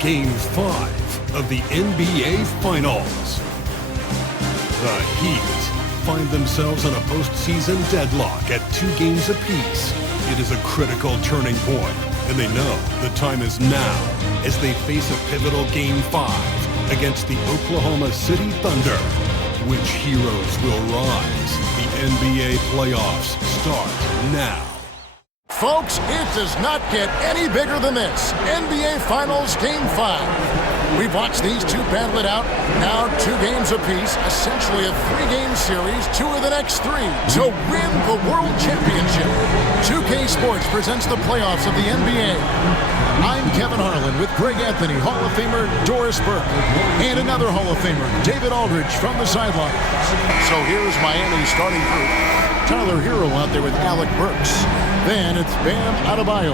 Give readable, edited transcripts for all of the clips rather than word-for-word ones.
Game 5 of the NBA Finals. The Heat find themselves in a postseason deadlock at 2 games apiece. It is a critical turning point, and they know the time is now as they face a pivotal Game 5 against the Oklahoma City Thunder. Which heroes will rise? The NBA playoffs start now. Folks, it does not get any bigger than this. NBA Finals Game 5. We've watched these two battle it out. Now 2 games apiece, essentially a 3-game series, 2 of the next 3 to win the World Championship. 2K Sports presents the playoffs of the NBA. I'm Kevin Harlan with Greg Anthony, Hall of Famer Doris Burke, and another Hall of Famer, David Aldridge, from the sideline. So here's Miami's starting group. Tyler Hero out there with Alec Burks. Then it's Bam Adebayo.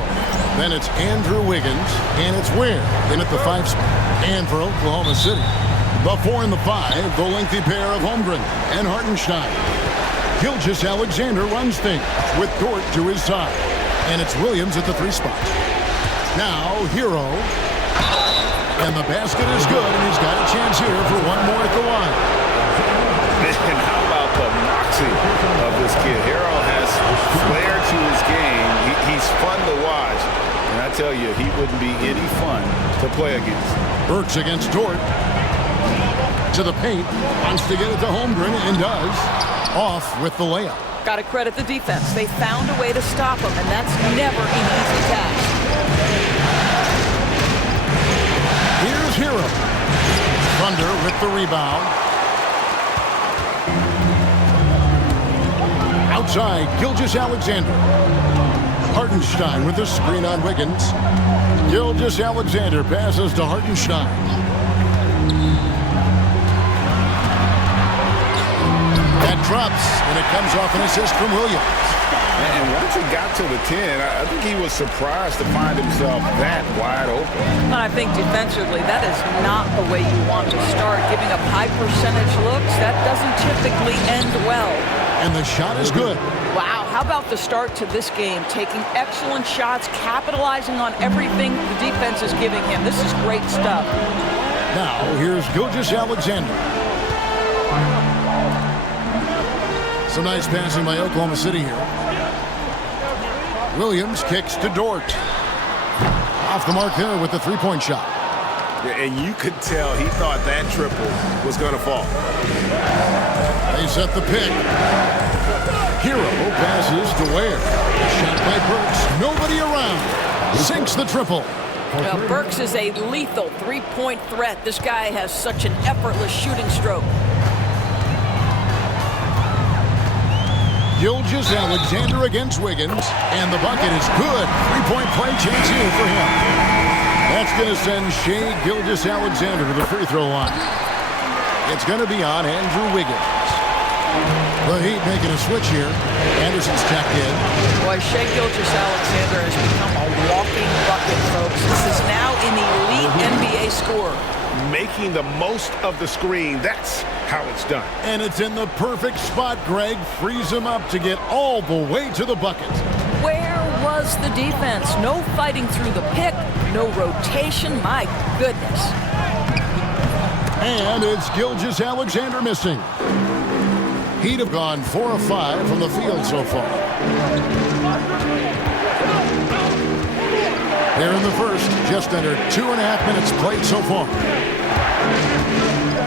Then it's Andrew Wiggins. And it's Ware in at the 5 spot. And for Oklahoma City, the 4 and the 5, the lengthy pair of Holmgren and Hartenstein. Gilgeous-Alexander runs things with Dort to his side. And it's Williams at the 3 spot. Now Hero. And the basket is good, and he's got a chance here for one more at the line. And how about the moxie of this kid? Hero has flair to his game. He's fun to watch. And I tell you, he wouldn't be any fun to play against. Burks against Dort. To the paint. Wants to get it to Holmgren, and does. Off with the layup. Got to credit the defense. They found a way to stop him, and that's never an easy task. Here's Hero. Thunder with the rebound. Outside, Gilgeous-Alexander. Hartenstein with the screen on Wiggins. Gilgeous-Alexander passes to Hartenstein. That drops, and it comes off an assist from Williams. And once he got to the 10, I think he was surprised to find himself that wide open. And I think defensively, that is not the way you want to start. Giving up high percentage looks, that doesn't typically end well. And the shot is good. Wow, how about the start to this game? Taking excellent shots, capitalizing on everything the defense is giving him. This is great stuff. Now, here's Gilgeous-Alexander. Some nice passing by Oklahoma City here. Williams kicks to Dort. Off the mark there with the 3-point shot. And you could tell he thought that triple was going to fall. They set the pick. Hero passes to Ware. Shot by Burks. Nobody around. Sinks the triple. Well, Burks is a lethal 3-point threat. This guy has such an effortless shooting stroke. Gilgeous-Alexander against Wiggins. And the bucket is good. 3-point play chance here for him. That's going to send Shai Gilgeous-Alexander to the free throw line. It's going to be on Andrew Wiggins. The Heat making a switch here. Anderson's checked in. Boy, Shai Gilgeous-Alexander has become a walking bucket, folks. This is now an elite NBA scorer. Making the most of the screen. That's how it's done. And it's in the perfect spot, Greg. Frees him up to get all the way to the bucket. Where was the defense? No fighting through the pick. No rotation. My goodness. And it's Gilgeous-Alexander missing. He'd have gone 4 of 5 from the field so far. Here in the first, just under 2.5 minutes played so far.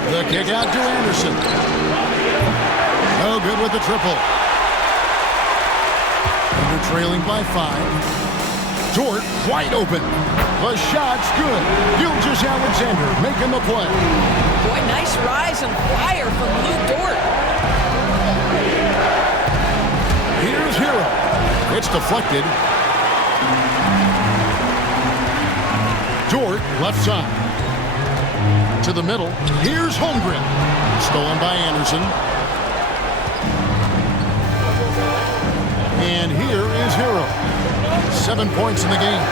The kick out to Anderson. No good with the triple. Thunder trailing by 5. Dort wide open. The shot's good. Gilgeous-Alexander making the play. Boy, nice rise and fire from Lou Dort. Here's Hero. It's deflected. Dort left side. To the middle. Here's Holmgren. Stolen by Anderson. And here is Hero. 7 points in the game.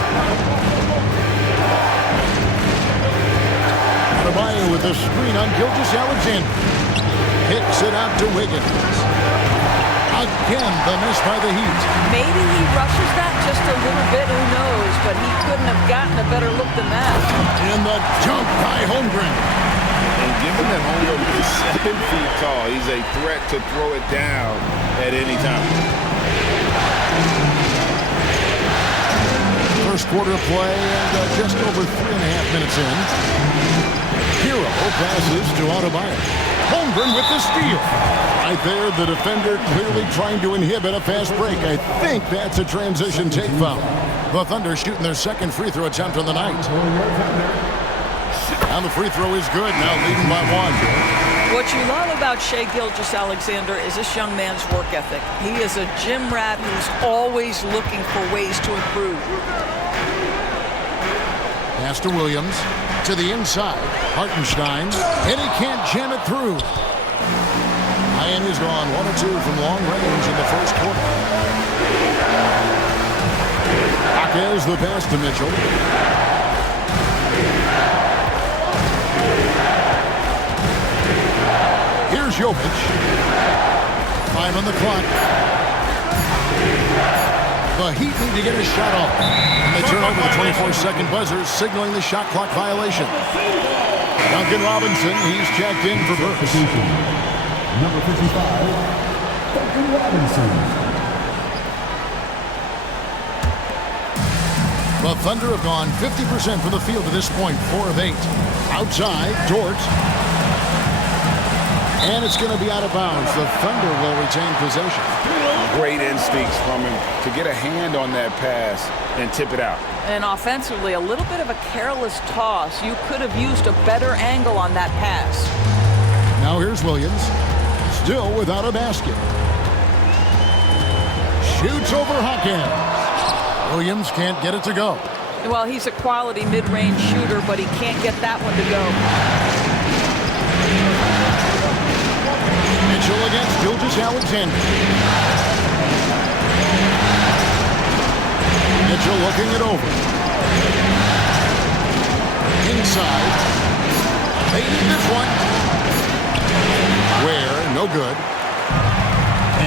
Adebayo with the screen on Gilgeous-Alexander. Kicks it out to Wiggins. Again, the miss by the Heat. Maybe he rushes that just a little bit, who knows? but he couldn't have gotten a better look than that. In the dunk by Holmgren. And given that Holmgren is 7 feet tall, he's a threat to throw it down at any time. First quarter play and just over 3.5 minutes in. Hero passes to Adebayo. Holmgren with the steal. Right there, the defender clearly trying to inhibit a fast break. I think that's a transition take foul. The Thunder shooting their second free throw attempt on the night. And the free throw is good, now leading by 1. What you love about Shai Gilgeous-Alexander is this young man's work ethic. He is a gym rat who's always looking for ways to improve. Pass to Williams. To the inside. Hartenstein. And he can't jam it through. Miami's gone 1 or 2 from long range in the first quarter. Jaquez the pass to Mitchell. Here's Jovic. 5 on the clock. The Heat need to get a shot off. And they turn over the 24-second buzzer, signaling the shot clock violation. Duncan Robinson, he's checked in for Burks. Number 55, Duncan Robinson. The Thunder have gone 50% from the field to this point, 4 of 8. Outside, Dort. And it's going to be out of bounds. The Thunder will retain possession. Great instincts from him to get a hand on that pass and tip it out. And offensively, a little bit of a careless toss. You could have used a better angle on that pass. Now here's Williams. Still without a basket. Shoots over Hawkins. Williams can't get it to go. Well, he's a quality mid-range shooter, but he can't get that one to go. Mitchell against Gilgeous-Alexander. Mitchell looking it over. Inside. They need this one. Where? No good.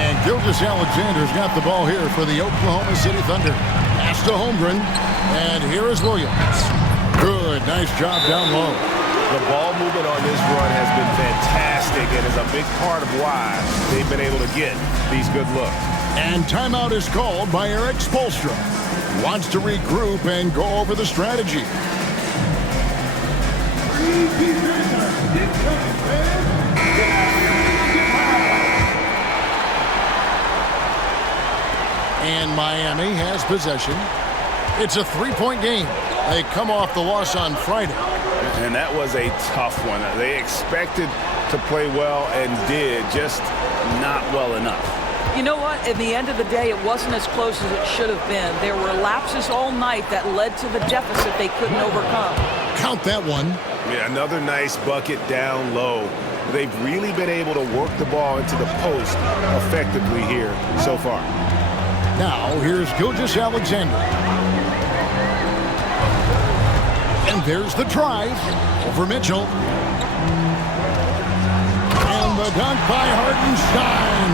And Gilgeous-Alexander's got the ball here for the Oklahoma City Thunder. Pass to Holmgren. And here is Williams. Good. Nice job down low. The ball movement on this run has been fantastic and is a big part of why they've been able to get these good looks. And timeout is called by Eric Spoelstra. Wants to regroup and go over the strategy. And Miami has possession. It's a 3-point game. They come off the loss on Friday. And that was a tough one. They expected to play well and did, just not well enough. You know what? At the end of the day, it wasn't as close as it should have been. There were lapses all night that led to the deficit they couldn't overcome. Count that one. Yeah, another nice bucket down low. They've really been able to work the ball into the post effectively here so far. Now, here's Gilgeous-Alexander. And there's the drive over Mitchell. And the dunk by Hartenstein.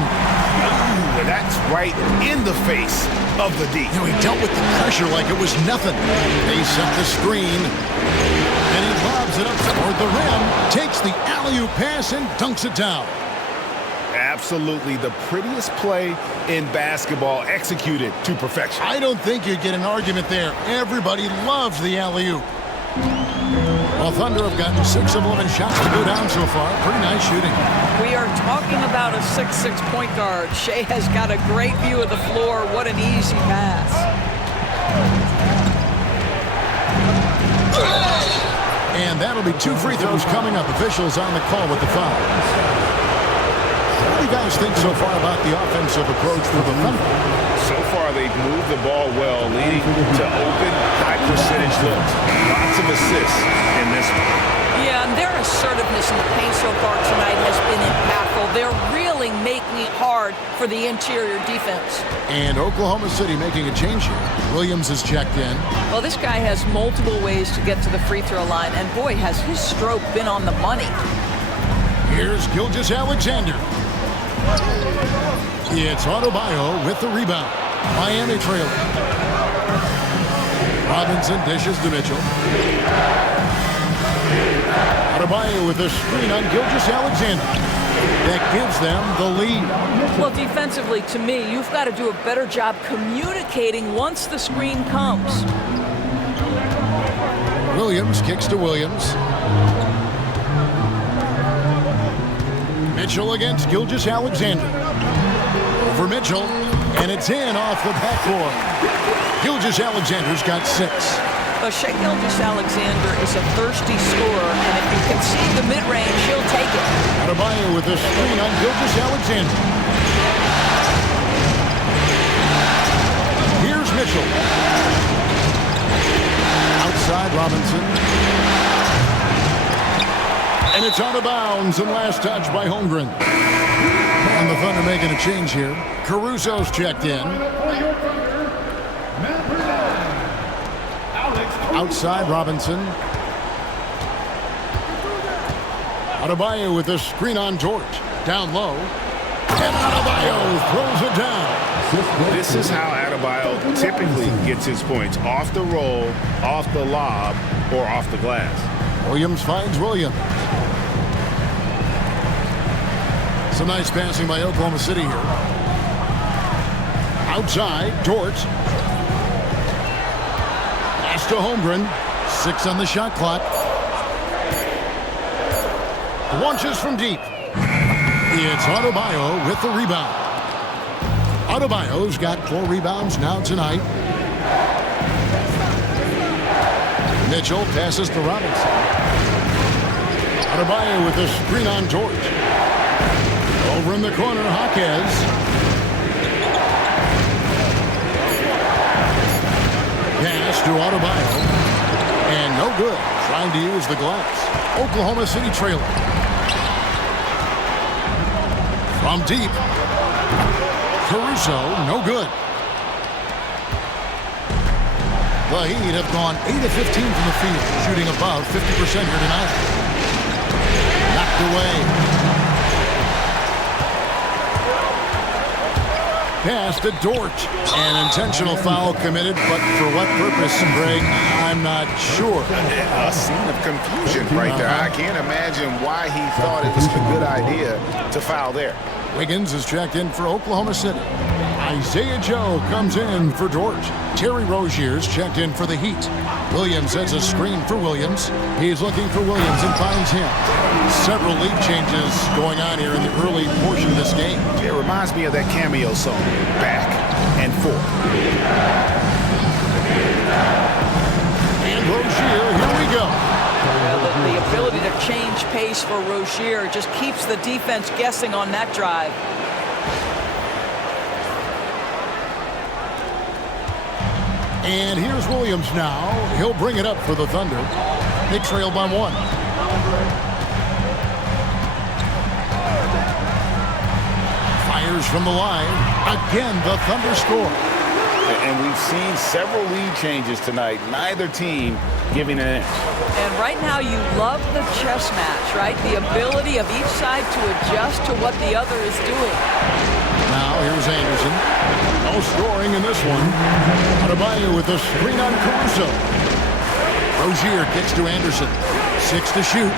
Ooh, that's right in the face of the D. You know, he dealt with the pressure like it was nothing. They set the screen. And he lobs it up toward the rim. Takes the alley-oop pass and dunks it down. Absolutely the prettiest play in basketball, executed to perfection. I don't think you'd get an argument there. Everybody loves the alley-oop. Well, Thunder have gotten 6 of 11 shots to go down so far. Pretty nice shooting. We are talking about a 6'6" point guard. Shai has got a great view of the floor. What an easy pass. And that'll be 2 free throws coming up. Officials on the call with the fouls. What do you guys think so far about the offensive approach for the Thunder? So far, they've moved the ball well, leading to open, high-percentage looks. Lots of assists in this one. Yeah, and their assertiveness in the paint so far tonight has been impactful. They're really making it hard for the interior defense. And Oklahoma City making a change here. Williams is checked in. Well, this guy has multiple ways to get to the free throw line, and boy, has his stroke been on the money. Here's Gilgeous-Alexander. It's Adebayo with the rebound. Miami trailing. Robinson dishes to Mitchell. Adebayo with a screen on Gilgeous-Alexander. That gives them the lead. Well, defensively, to me, you've got to do a better job communicating once the screen comes. Williams kicks to Williams. Mitchell against Gilgeous-Alexander. Over Mitchell, and it's in off the backboard. Gilgeous-Alexander's got 6. Shai Gilgeous-Alexander is a thirsty scorer, and if you can see the mid-range, he'll take it. Adebayo with a screen on Gilgeous-Alexander. Here's Mitchell. Outside Robinson. And it's out of bounds, and last touch by Holmgren. And the Thunder making a change here. Caruso's checked in. Outside Robinson. Adebayo with a screen on George. Down low. And Adebayo throws it down. This is how Adebayo typically gets his points. Off the roll, off the lob, or off the glass. Williams finds Williams. Some nice passing by Oklahoma City here. Outside, Dort. Pass to Holmgren. 6 on the shot clock. Launches from deep. It's Adebayo with the rebound. Adebayo's got 4 rebounds now tonight. Mitchell passes to Robinson. Adebayo with a screen on George. Over in the corner, Jaquez. Pass to Adebayo. And no good. Trying to use the glass. Oklahoma City trailing. From deep. Caruso, no good. The Heat have gone 8 of 15 from the field, shooting above 50% here tonight. Knocked away. Pass to Dort. An intentional foul committed, but for what purpose, Greg, I'm not sure. A scene of confusion right there. I can't imagine why he thought it was a good idea to foul there. Wiggins is checked in for Oklahoma City. Isaiah Joe comes in for Dort. Terry Rozier's checked in for the Heat. Williams has a screen for Williams. He's looking for Williams and finds him. Several lead changes going on here in the early portion of this game. It reminds me of that cameo song, Back and Forth. And Rozier, here we go. The ability to change pace for Rozier just keeps the defense guessing on that drive. And here's Williams now. He'll bring it up for the Thunder. They trail by 1. Fires from the line. Again, the Thunder score. And we've seen several lead changes tonight. Neither team giving an inch. And right now you love the chess match, right? The ability of each side to adjust to what the other is doing. Now here's Anderson. No scoring in this one. Adebayo with a screen on Caruso. Rozier kicks to Anderson. 6 to shoot.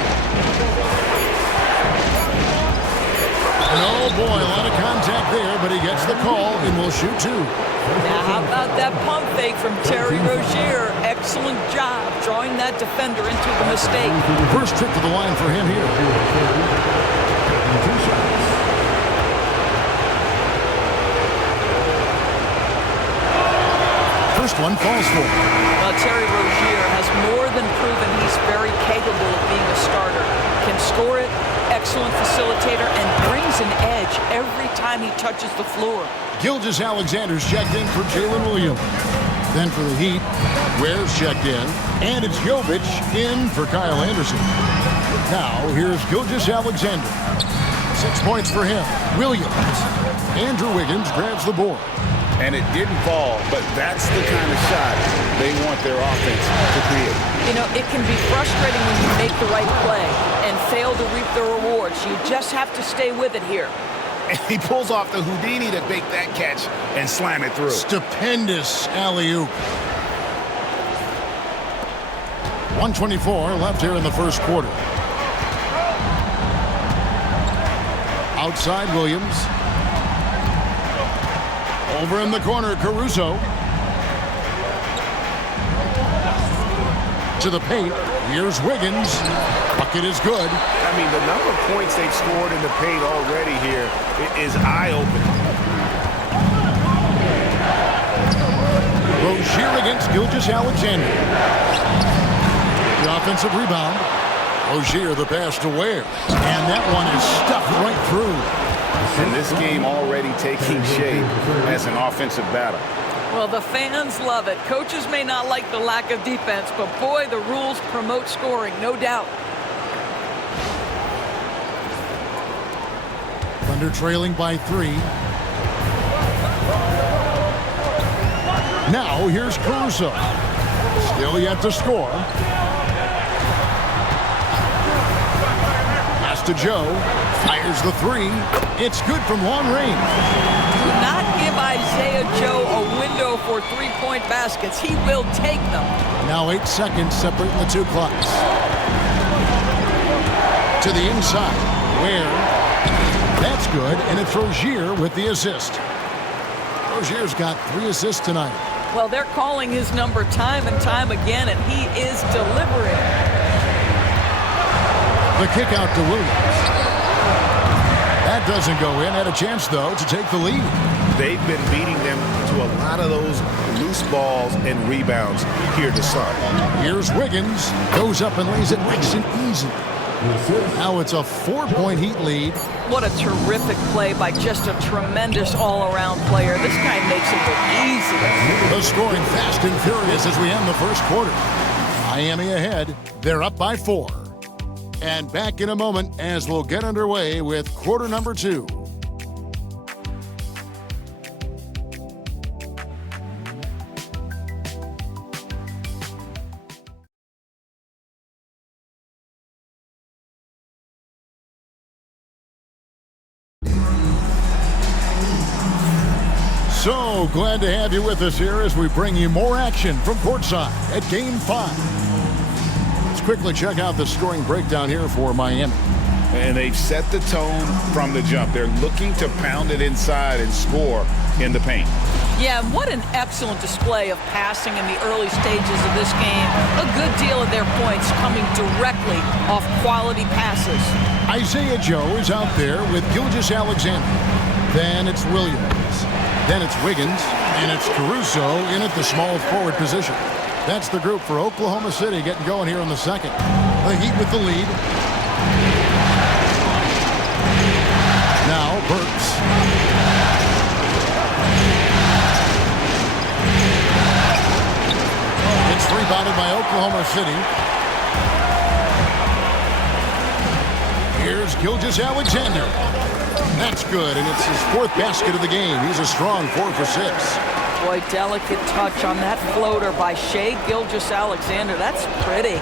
And oh boy, a lot of contact there, but he gets the call and will shoot 2. Now how about that pump fake from Terry Rozier? Excellent job drawing that defender into the mistake. First trip to the line for him here. First one falls for him. Well, Terry Rozier has more than proven he's very capable of being a starter. Can score it, excellent facilitator, and brings an edge every time he touches the floor. Gilgeous-Alexander's checked in for Jalen Williams. Then for the Heat, Ware's checked in. And it's Jovic in for Kyle Anderson. Now, here's Gilgeous-Alexander. 6 points for him. Williams. Andrew Wiggins grabs the board. And it didn't fall, but that's the kind of shot they want their offense to create. You know, it can be frustrating when you make the right play and fail to reap the rewards. You just have to stay with it here. And he pulls off the Houdini to make that catch and slam it through. Stupendous alley-oop. 1:24 left here in the first quarter. Outside Williams. Over in the corner, Caruso. To the paint. Here's Wiggins. Bucket is good. I mean, the number of points they've scored in the paint already here is eye-opening. Rozier against Gilgeous-Alexander. The offensive rebound. Rozier the pass to Ware. And that one is stuffed right through. And this game already taking shape as an offensive battle. Well, the fans love it. Coaches may not like the lack of defense, but boy, the rules promote scoring, no doubt. Thunder trailing by 3. Now here's Caruso. Still yet to score. Pass to Joe. Fires the 3. It's good from long range. Do not give Isaiah Joe a window for three-point baskets. He will take them. Now 8 seconds separating the two clocks. To the inside. Where? That's good, and it's Rozier with the assist. Rozier's got 3 assists tonight. Well, they're calling his number time and time again, and he is delivering. The kick out to Williams. That doesn't go in. Had a chance, though, to take the lead. They've been beating them to a lot of those loose balls and rebounds here to start. Here's Wiggins. Goes up and lays it nice and easy. Now it's a 4-point Heat lead. What a terrific play by just a tremendous all-around player. This guy makes it look easy. The scoring fast and furious as we end the first quarter. Miami ahead. They're up by 4. And back in a moment as we'll get underway with quarter number 2. So glad to have you with us here as we bring you more action from courtside at Game 5. Let's quickly check out the scoring breakdown here for Miami. And they've set the tone from the jump. They're looking to pound it inside and score in the paint. Yeah, what an excellent display of passing in the early stages of this game. A good deal of their points coming directly off quality passes. Isaiah Joe is out there with Gilgeous-Alexander. Then it's Williams. Then it's Wiggins. And it's Caruso in at the small forward position. That's the group for Oklahoma City getting going here in the second. The Heat with the lead. Now Burks. It's rebounded by Oklahoma City. Here's Gilgeous-Alexander. That's good, and it's his 4th basket of the game. He's a strong 4 for 6. Boy, delicate touch on that floater by Shai Gilgeous-Alexander. That's pretty.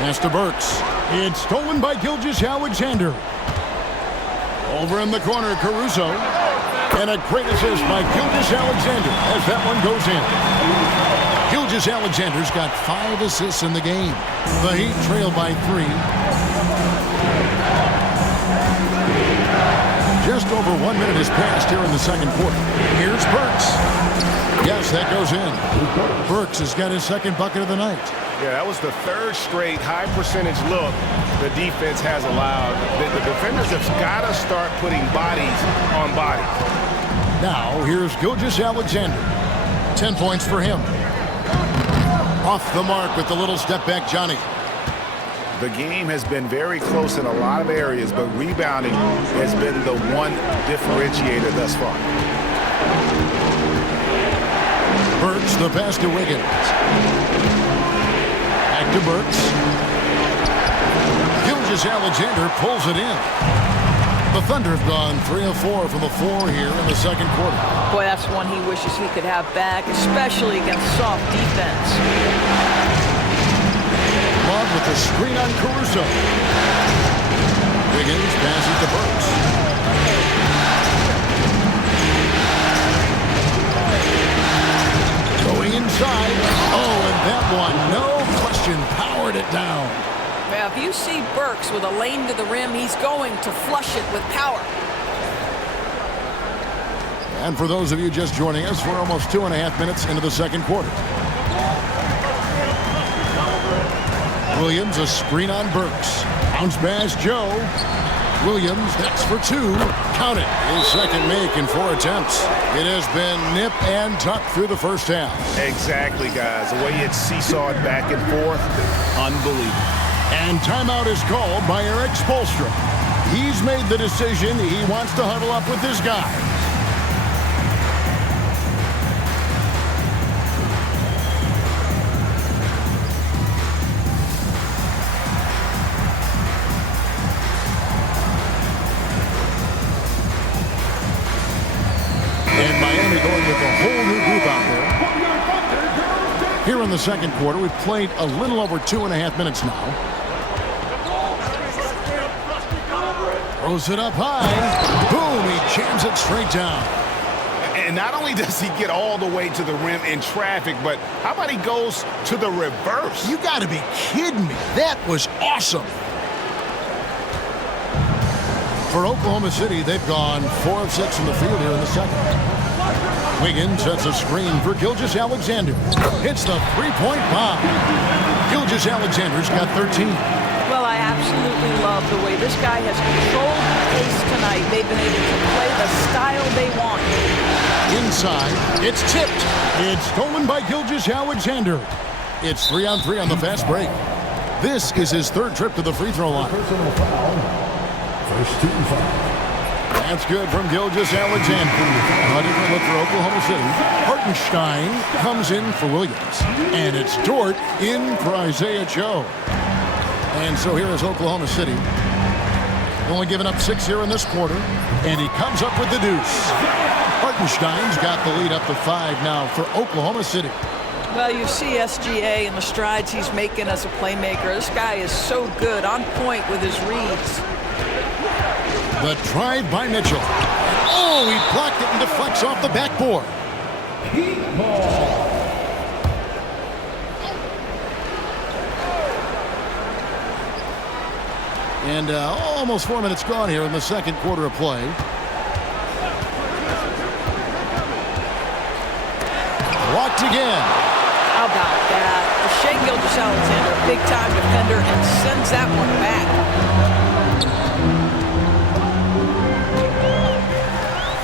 Pass to Burks. It's stolen by Gilgeous-Alexander. Over in the corner, Caruso. And a great assist by Gilgeous-Alexander as that one goes in. Gilgeous-Alexander's got 5 assists in the game. The Heat trail by 3. Just over 1 minute has passed here in the second quarter. Here's Burks. Yes, that goes in. Burks has got his 2nd bucket of the night. Yeah, that was the 3rd straight high percentage look the defense has allowed. The defenders have got to start putting bodies on bodies. Now, here's Gilgeous-Alexander. 10 points for him. Off the mark with the little step back, Johnny. The game has been very close in a lot of areas, but rebounding has been the one differentiator thus far. Burks, the pass to Wiggins. Back to Burks. Gilgeous-Alexander pulls it in. The Thunder have gone 3 of 4 from the floor here in the second quarter. Boy, that's one he wishes he could have back, especially against soft defense. Love with the screen on Caruso. Wiggins passes to Burks. Going inside. Oh, and that one, no question, powered it down. Now, if you see Burks with a lane to the rim, he's going to flush it with power. And for those of you just joining us, we're almost 2.5 minutes into the second quarter. Williams, a screen on Burks. Bounce pass, Joe. Williams, that's for two. Count it. His second make in 4 attempts. It has been nip and tuck through the first half. Exactly, guys. The way it's seesawed back and forth, unbelievable. And timeout is called by Eric Spoelstra. He's made the decision he wants to huddle up with this guy. And Miami going with a whole new group out there. Here in the second quarter, we've played a little over 2.5 minutes now. Throws it up high. Boom, he jams it straight down. And not only does he get all the way to the rim in traffic, but how about he goes to the reverse? You got to be kidding me. That was awesome. For Oklahoma City, they've gone 4 of 6 in the field here in the second. Wiggins sets a screen for Gilgeous-Alexander. Hits the three-point bomb. Gilgeous-Alexander's got 13. Well, I absolutely love the way this guy has controlled the pace tonight. They've been able to play the style they want. Inside, it's tipped. It's stolen by Gilgeous-Alexander. It's 3-on-3 on the fast break. This is his 3rd trip to the free throw line. Personal foul. First team foul. That's good from Gilgeous-Alexander. A different look for Oklahoma City. Hartenstein comes in for Williams. And it's Dort in for Isaiah Joe. And so here is Oklahoma City. Only giving up 6 here in this quarter. And he comes up with the deuce. Hartenstein's got the lead up to 5 now for Oklahoma City. Well, you see SGA and the strides he's making as a playmaker. This guy is so good, on point with his reads. The drive by Mitchell. Oh, he blocked it and deflects off the backboard. Heat ball. And almost 4 minutes gone here in the second quarter of play. Blocked again. How about that? Shea Gilgeous-Alexander, a big-time defender, and sends that one back.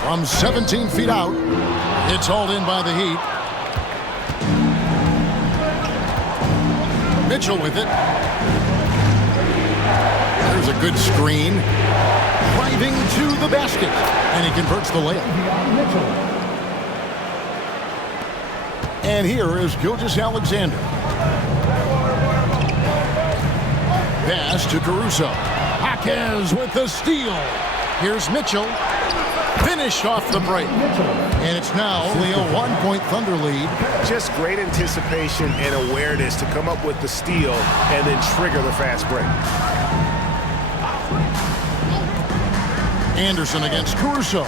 From 17 feet out, it's hauled in by the Heat. Mitchell with it. There's a good screen. Driving to the basket. And he converts the layup. And here is Gilgeous-Alexander. Pass to Caruso. Jaquez with the steal. Here's Mitchell. Finished off the break. And it's now only a 1-point Thunder lead. Just great anticipation and awareness to come up with the steal and then trigger the fast break. Anderson against Caruso.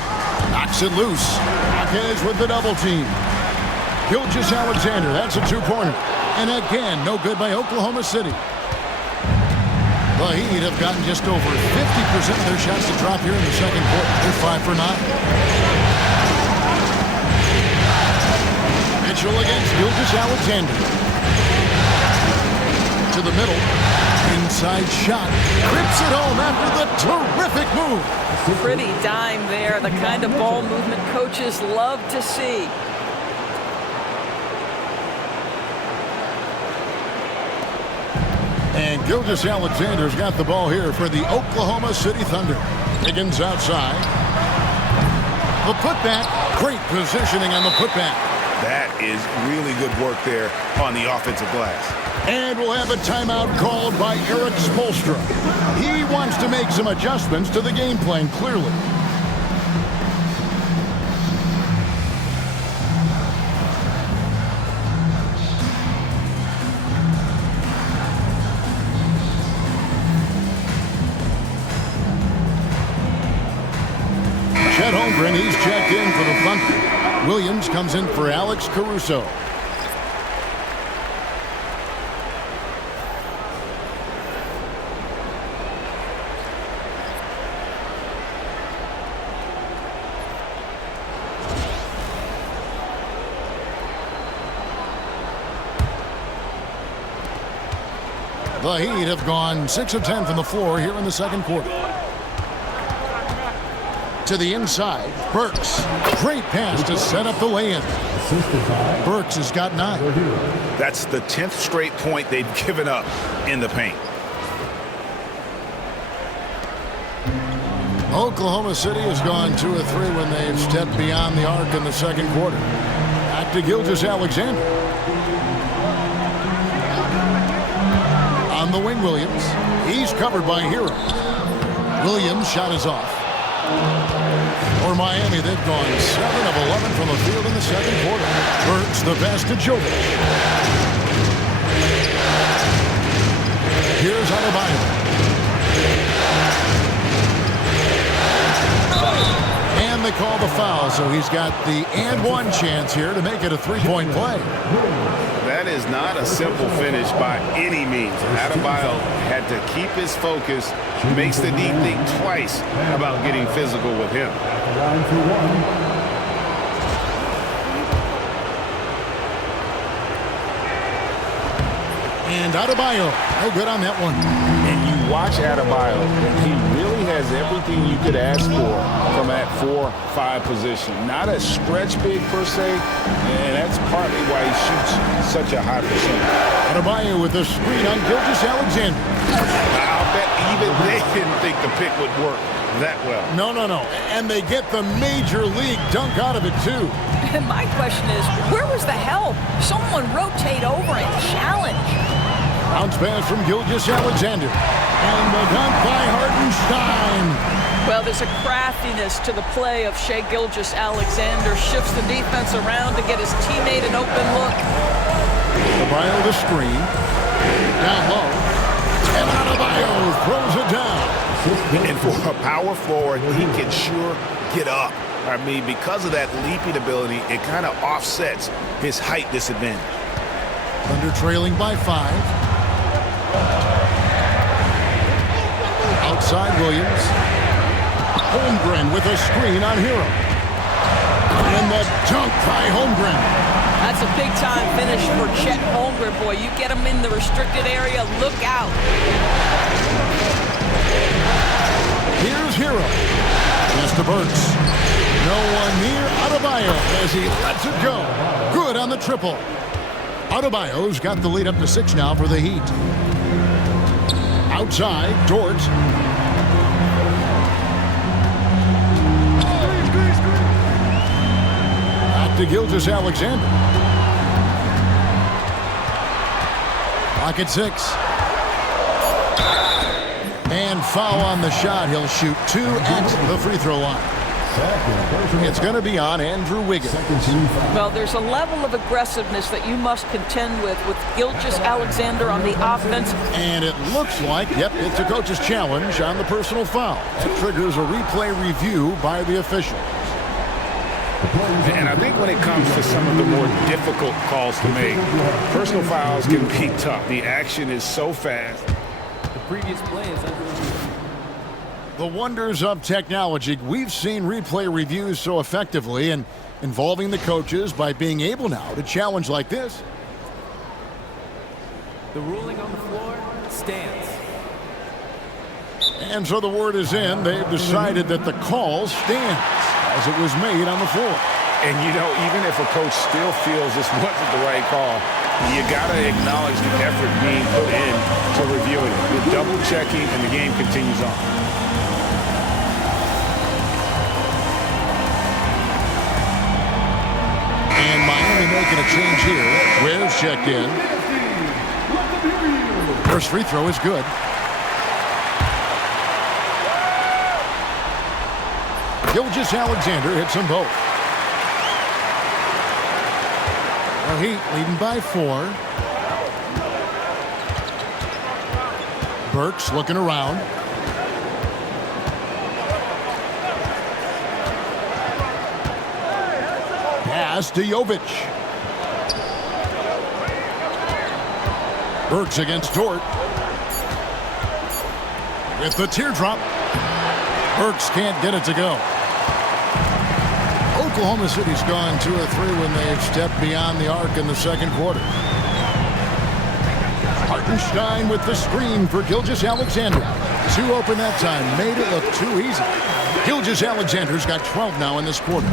Knocks it loose. Jaquez with the double team. Gilgeous-Alexander, that's a 2-pointer. And again, no good by Oklahoma City. The Heat have gotten just over 50% of their shots to drop here in the second quarter. They're 5 for 9. Mitchell against Gilgeous-Alexander. To the middle. Inside shot. Rips it home after the terrific move. Pretty dime there. The kind of ball movement coaches love to see. And Gilgeous-Alexander's got the ball here for the Oklahoma City Thunder. Higgins outside. The putback. Great positioning on the putback. That is really good work there on the offensive glass. And we'll have a timeout called by Eric Spoelstra. He wants to make some adjustments to the game plan, clearly. Chet Holmgren, he's checked in for the Thunder. Williams comes in for Alex Caruso. The Heat have gone 6 of 10 from the floor here in the second quarter. To the inside, Burks. Great pass to set up the lay-in. Burks has got 9. That's the 10th straight point they've given up in the paint. Oklahoma City has gone 2 of 3 when they've stepped beyond the arc in the second quarter. Back to Gilgeous-Alexander. On the wing, Williams. He's covered by Hero. Williams' shot is off. For Miami, they've gone 7 of 11 from the field in the second quarter. Burks the pass to Jovic. Here's Adebayo. And they call the foul, so he's got the and one chance here to make it a 3-point play. That is not a simple finish by any means. Adebayo had to keep his focus. Makes the D think twice about getting physical with him. And Adebayo, no good on that one. And you watch Adebayo, he really has everything you could ask for from that 4-5 position. Not a stretch big per se, and that's partly why he shoots such a high percentage. Adebayo with the screen on Gilgeous-Alexander. I'll bet even they didn't think the pick would work that well. No. And they get the major league dunk out of it, too. And my question is, where was the help? Someone rotate over and challenge. Bounce pass from Gilgeous-Alexander. And the dunk by Hartenstein. Well, there's a craftiness to the play of Shai Gilgeous-Alexander. Shifts the defense around to get his teammate an open look. Adebayo the screen. Down low. And Adebayo throws it down. And for a power forward, he can sure get up. I mean, because of that leaping ability, it kind of offsets his height disadvantage. Thunder trailing by 5. Outside Williams. Holmgren with a screen on Hero. And the dunk by Holmgren. That's a big-time finish for Chet Holmgren, boy. You get him in the restricted area, look out. Here's Hero. Pass to Burks. No one near Adebayo as he lets it go. Good on the triple. Adebayo's got the lead up to 6 now for the Heat. Outside, Dort. Back to Gilgeous-Alexander. Pocket 6. And foul on the shot. He'll shoot 2 at the free throw line. It's going to be on Andrew Wiggins. Well, there's a level of aggressiveness that you must contend with Gilgeous-Alexander on the offense. And it looks like, yep, it's a coach's challenge on the personal foul. That triggers a replay review by the official. And I think when it comes to some of the more difficult calls to make, personal fouls can be tough. The action is so fast. The previous play is under review. The wonders of technology. We've seen replay reviews so effectively and involving the coaches by being able now to challenge like this. The ruling on the floor stands. And so the word is in. They've decided that the call stands as it was made on the floor. And, you know, even if a coach still feels this wasn't the right call, you got to acknowledge the effort being put in to reviewing it. The double checking, and the game continues on. And Miami making a change here. Ware's checked in. First free throw is good. Gilgeous-Alexander hits them both. The Heat leading by 4. Burks looking around. Pass to Jovic. Burks against Dort. With the teardrop. Burks can't get it to go. Oklahoma City's gone 2 of 3 when they've stepped beyond the arc in the second quarter. Hartenstein with the screen for Gilgeous-Alexander. Two open that time, made it look too easy. Gilgeous-Alexander's got 12 now in this quarter.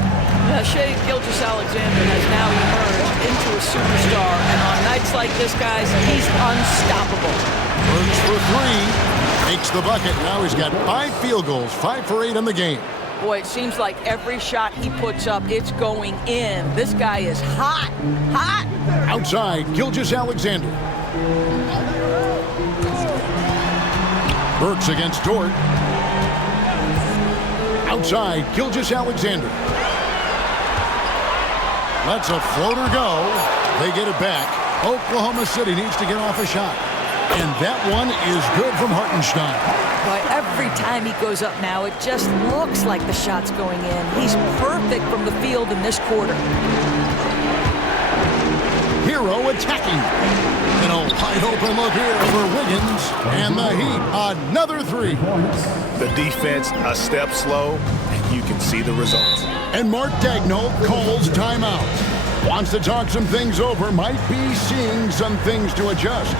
Shea Gilgeous-Alexander has now emerged into a superstar, and on nights like this, guys, he's unstoppable. Burks for three, makes the bucket. Now he's got 5 field goals, 5 for 8 in the game. Boy, it seems like every shot he puts up, it's going in. This guy is hot, hot. Outside, Gilgeous-Alexander. Burks against Dort. Outside, Gilgeous-Alexander. Lets a floater go. They get it back. Oklahoma City needs to get off a shot. And that one is good from Hartenstein. Boy, every time he goes up now, it just looks like the shot's going in. He's perfect from the field in this quarter. Hero attacking. An old wide open look here for Wiggins. And the Heat, another three. The defense a step slow, and you can see the results. And Mark Daigneault calls timeout. Wants to talk some things over, might be seeing some things to adjust.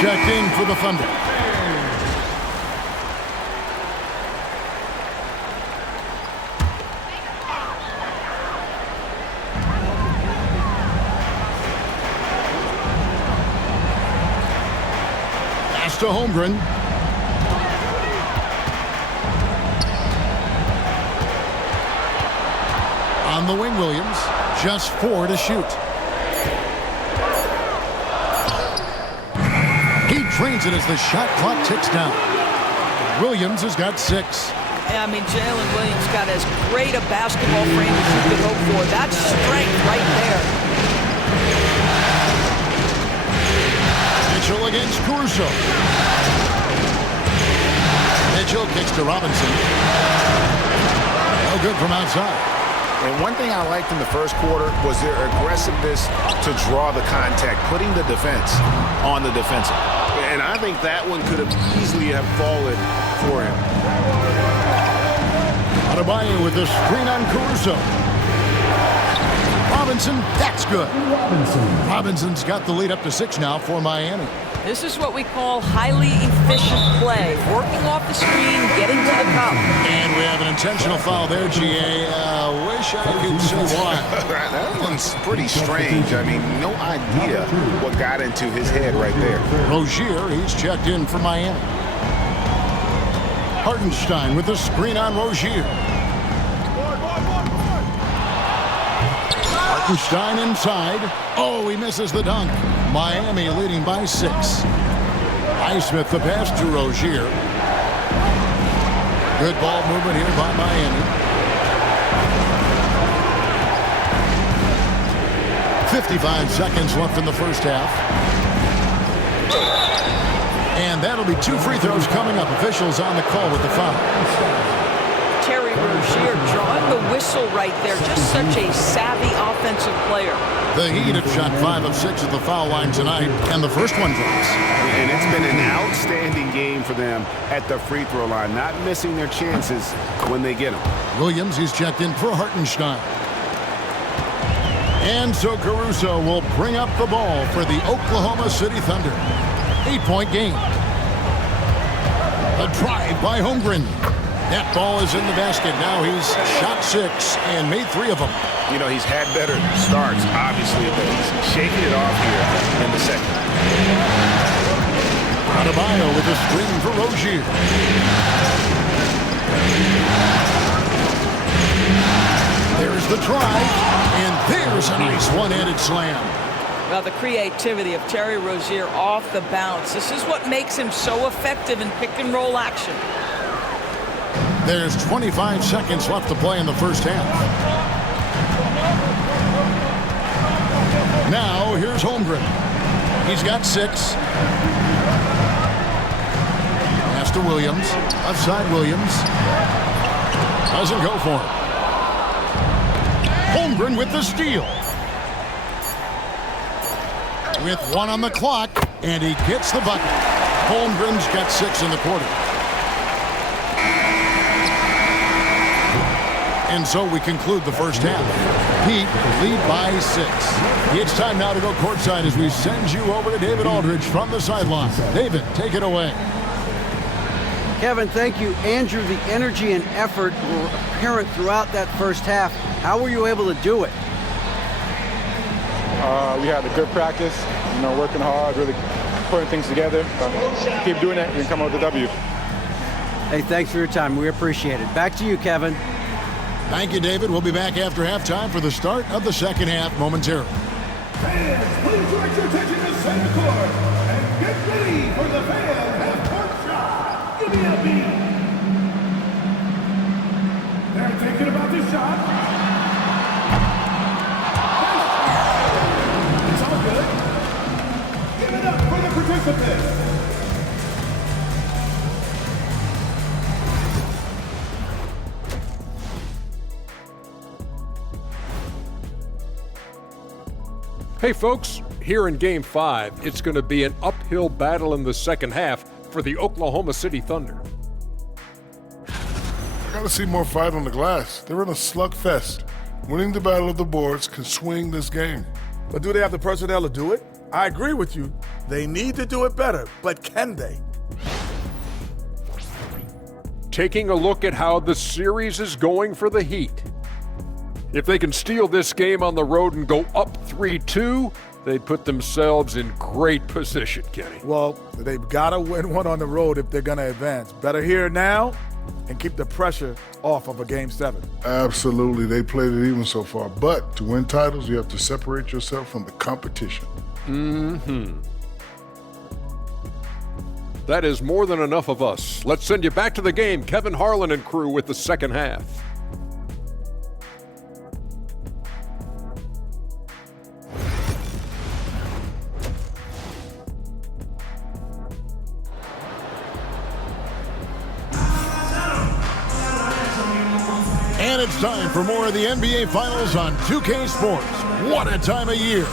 Checked in for the Thunder. Pass to Holmgren. On the wing, Williams. Just 4 to shoot. Trains it as the shot clock ticks down. Williams has got 6. Yeah, I mean, Jalen Williams got as great a basketball frame as you could hope for. That's strength right there. Mitchell against Caruso. Mitchell kicks to Robinson. No good from outside. And one thing I liked in the first quarter was their aggressiveness to draw the contact, putting the defense on the defensive. And I think that one could have easily have fallen for him. Adebayo with the screen on Caruso. Robinson, that's good. Robinson's got the lead up to 6 now for Miami. This is what we call highly efficient play. Working off the screen, getting to the cup. And we have an intentional foul there, GA. Wish I could say why. That one's pretty strange. I mean, no idea what got into his head right there. Rozier, he's checked in for Miami. Hartenstein with the screen on Rozier. Hartenstein inside. Oh, he misses the dunk. Miami leading by 6. Highsmith the pass to Rozier. Good ball movement here by Miami. 55 seconds left in the first half. And that'll be 2 free throws coming up. Officials on the call with the foul. Terry Rozier drawing the whistle right there. Just such a savvy offensive player. The Heat have shot 5 of 6 at the foul line tonight, and the first one drops. And it's been an outstanding game for them at the free throw line, not missing their chances when they get them. Williams, he's checked in for Hartenstein. And so Caruso will bring up the ball for the Oklahoma City Thunder. 8-point game. A drive by Holmgren. That ball is in the basket. Now he's shot 6 and made 3 of them. You know, he's had better starts, obviously, but he's shaking it off here in the second. Adebayo with a screen for Rozier. There's the drive, and there's a nice one-handed slam. Well, the creativity of Terry Rozier off the bounce. This is what makes him so effective in pick-and-roll action. There's 25 seconds left to play in the first half. Now, here's Holmgren. He's got 6. Pass to Williams. Outside Williams. Doesn't go for it. Holmgren with the steal. With 1 on the clock, and he gets the bucket. Holmgren's got 6 in the quarter. And so we conclude the first half. Heat lead by 6. It's time now to go courtside as we send you over to David Aldridge from the sideline. David, take it away. Kevin, thank you. Andrew, the energy and effort were apparent throughout that first half. How were you able to do it? We had a good practice, working hard, really putting things together. Keep doing that, you can come out with a W. Hey, thanks for your time. We appreciate it. Back to you, Kevin. Thank you, David. We'll be back after halftime for the start of the second half momentarily. Fans, please direct your attention to center court and get ready for the fan half-court shot. Give me a beat. They're thinking about this shot. It's all good. Give it up for the participants. Hey folks, here in Game 5, it's going to be an uphill battle in the second half for the Oklahoma City Thunder. I gotta see more fight on the glass. They're in a slugfest. Winning the battle of the boards can swing this game. But do they have the personnel to do it? I agree with you. They need to do it better, but can they? Taking a look at how the series is going for the Heat. If they can steal this game on the road and go up 3-2, they put themselves in great position, Kenny. Well, they've got to win one on the road if they're going to advance. Better here now and keep the pressure off of a Game 7. Absolutely, they played it even so far. But to win titles, you have to separate yourself from the competition. That is more than enough of us. Let's send you back to the game, Kevin Harlan and crew with the second half. And it's time for more of the NBA Finals on 2K Sports. What a time of year.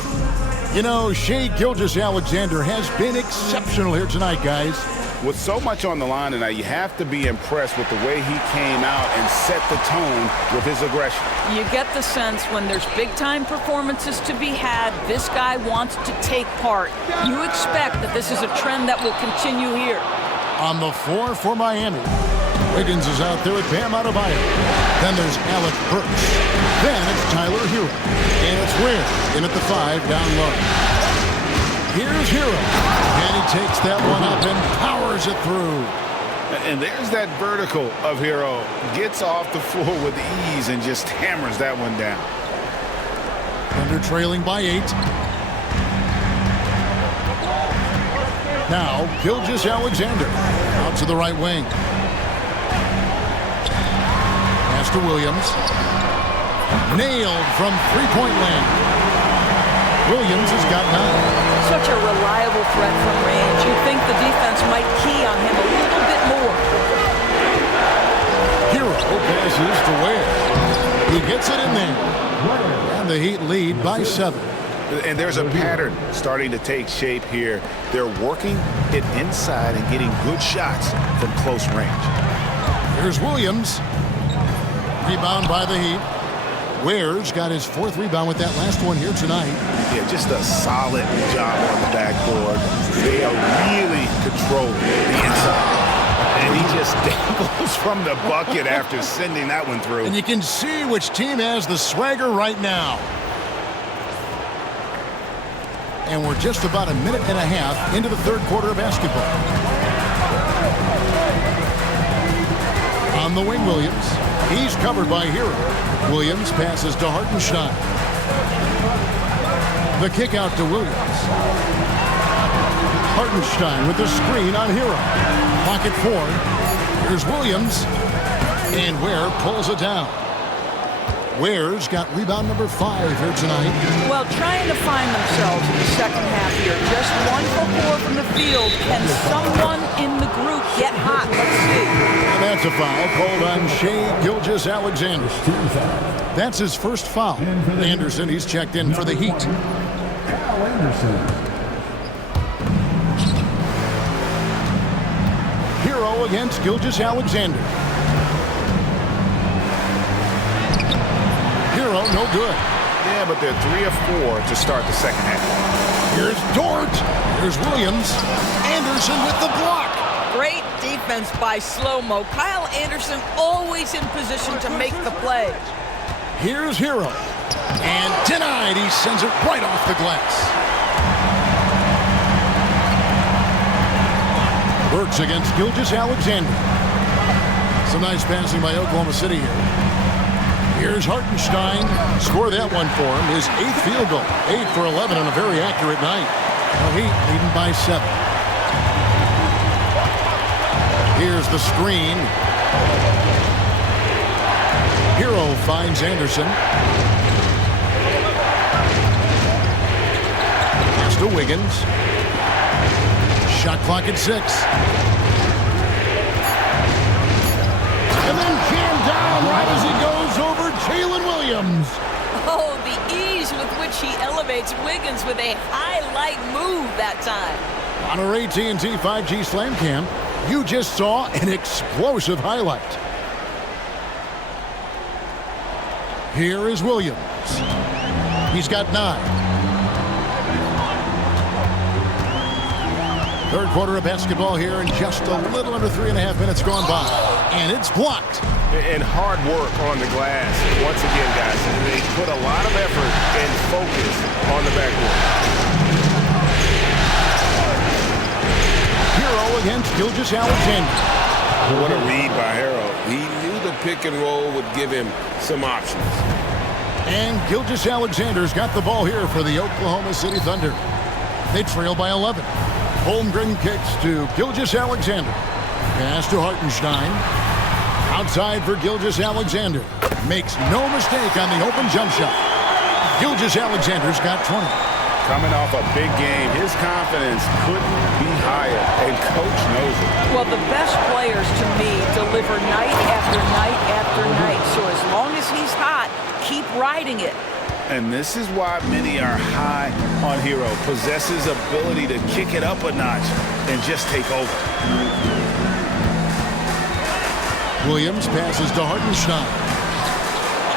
Shai Gilgeous-Alexander has been exceptional here tonight, guys. With so much on the line tonight, you have to be impressed with the way he came out and set the tone with his aggression. You get the sense when there's big-time performances to be had, this guy wants to take part. You expect that this is a trend that will continue here. On the floor for Miami, Wiggins is out there with Bam Adebayo. Then there's Alec Burks. Then it's Tyler Hero. And it's Ware in at the 5 down low. Here's Hero. And he takes that one up and powers it through. And there's that vertical of Hero. Gets off the floor with ease and just hammers that one down. Thunder trailing by 8. Now, Gilgeous-Alexander out to the right wing. Pass to Williams. Nailed from three-point land. Williams has got 9. Such a reliable threat from range. You'd think the defense might key on him a little bit more. Hero passes to Ware. He gets it in there. And the Heat lead by 7. And there's a pattern starting to take shape here. They're working it inside and getting good shots from close range. Here's Williams. Rebound by the Heat. Ware's got his 4th rebound with that last one here tonight. Yeah, just a solid job on the backboard. They are really controlling the inside. And he just dangles from the bucket after sending that one through. And you can see which team has the swagger right now. And we're just about a minute and a half into the third quarter of basketball. On the wing, Williams. He's covered by Hero. Williams passes to Hartenstein. The kick out to Williams. Hartenstein with the screen on Hero. Pocket 4. Here's Williams. And Ware pulls it down. Ware's got rebound number 5 here tonight. Well, trying to find themselves in the second half here. Just field. Can someone in the group get hot? Let's see. And that's a foul called on Shai Gilgeous-Alexander. That's his first foul. Anderson, he's checked in for the Heat. Hero against Gilgeous-Alexander. Hero, no good. Yeah, but they're 3 of 4 to start the second half. Here's Dort. Here's Williams. Anderson with the block. Great defense by Slow-Mo. Kyle Anderson always in position to make the play. Here's Hero. And denied. He sends it right off the glass. Burks against Gilgeous-Alexander. Some nice passing by Oklahoma City here. Here's Hartenstein. Score that one for him. His 8th field goal. 8 for 11 on a very accurate night. The Heat leading by 7. Here's the screen. Hero finds Anderson. Pass to Wiggins. Shot clock at 6. And then jammed down right as he goes over Jalen Williams. Oh, the ease with which he elevates Wiggins with a highlight move that time. On our AT&T 5G Slam Cam, you just saw an explosive highlight. Here is Williams. He's got 9. Third quarter of basketball here, and just a little under 3.5 minutes gone by. And it's blocked. And hard work on the glass. Once again, guys, they put a lot of effort and focus on the backboard. Hero against Gilgeous-Alexander. What a read by Hero. He knew the pick and roll would give him some options. And Gilgeous-Alexander's got the ball here for the Oklahoma City Thunder. They trail by 11. Holmgren kicks to Gilgeous-Alexander. Pass to Hartenstein. Outside for Gilgeous-Alexander. Makes no mistake on the open jump shot. Gilgeous-Alexander's got 20. Coming off a big game, his confidence couldn't be higher, and Coach knows it. Well, the best players, to me, deliver night after night after night. So as long as he's hot, keep riding it. And this is why many are high on Hero. Possesses ability to kick it up a notch and just take over. Williams passes to Hartenstein.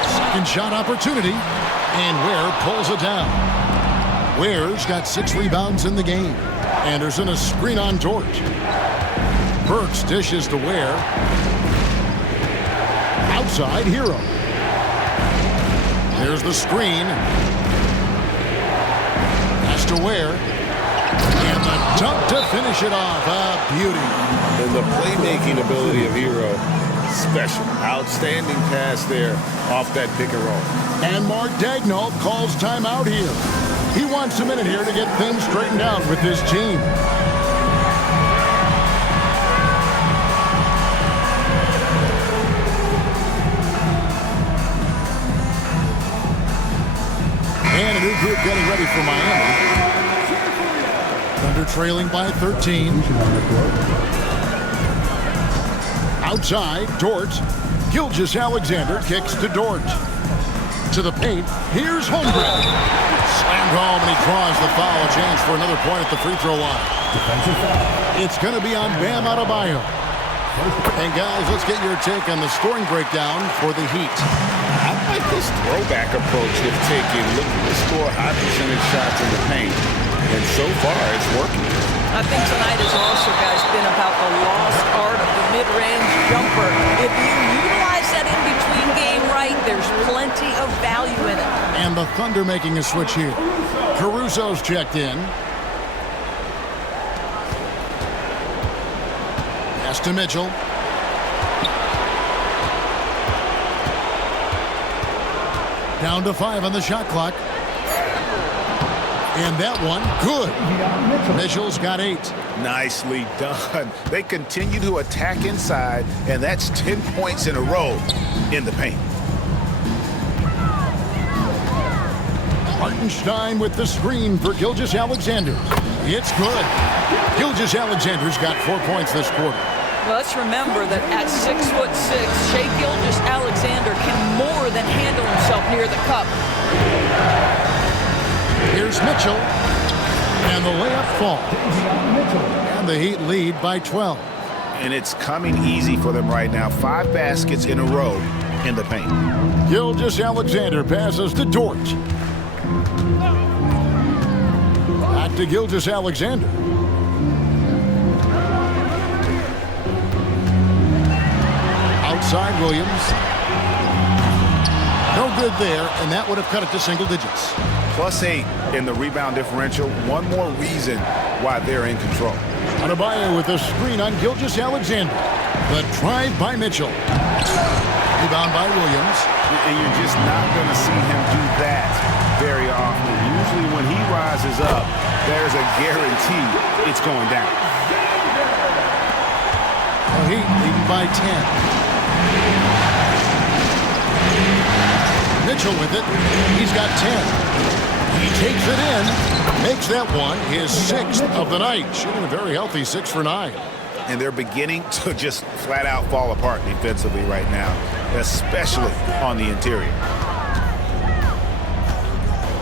Second shot opportunity. And Ware pulls it down. Ware's got 6 rebounds in the game. Anderson a screen on Dort. Burks dishes to Ware. Outside Hero. There's the screen. Pass to Ware. And the dunk to finish it off. A beauty. And the playmaking ability of Hero, special. Outstanding pass there off that pick and roll. And Mark Daigneault calls timeout here. He wants a minute here to get things straightened out with this team. And a new group getting ready for Miami. Thunder trailing by 13. Outside, Dort. Gilgeous-Alexander kicks to Dort. To the paint, here's Holmgren. Slammed home, and he draws the foul. A chance for another point at the free throw line. It's going to be on Bam Adebayo. And guys, let's get your take on the scoring breakdown for the Heat. I like this throwback approach they've taken, looking to score high percentage shots in the paint. And so far, it's working. I think tonight has also, guys, been about the lost art of the mid-range jumper. If you utilize that in-between game right, there's plenty of value in it. And the Thunder making a switch here. Caruso's checked in. Pass to Mitchell. Down to 5 on the shot clock. And that one, good. Mitchell's got 8. Nicely done. They continue to attack inside, and that's 10 points in a row in the paint. Hartenstein with the screen for Gilgeous-Alexander. It's good. Gilgeous-Alexander's got 4 points this quarter. Well, let's remember that at 6'6", Shai Gilgeous-Alexander can more than handle himself near the cup. Here's Mitchell, and the layup falls. And the Heat lead by 12. And it's coming easy for them right now. 5 baskets in a row in the paint. Gilgeous-Alexander passes to Dort. Back to Gilgeous-Alexander. Outside Williams. No good there, and that would have cut it to single digits. +8 in the rebound differential. One more reason why they're in control. Adebayo with a screen on Gilgeous-Alexander. The drive by Mitchell. Rebound by Williams. And you're just not going to see him do that very often. Usually when he rises up, there's a guarantee it's going down. The Heat leading by 10. Mitchell with it. He's got 10. He takes it in. Makes that one his 6th of the night. Shooting a very healthy 6 for 9. And they're beginning to just flat out fall apart defensively right now, especially on the interior.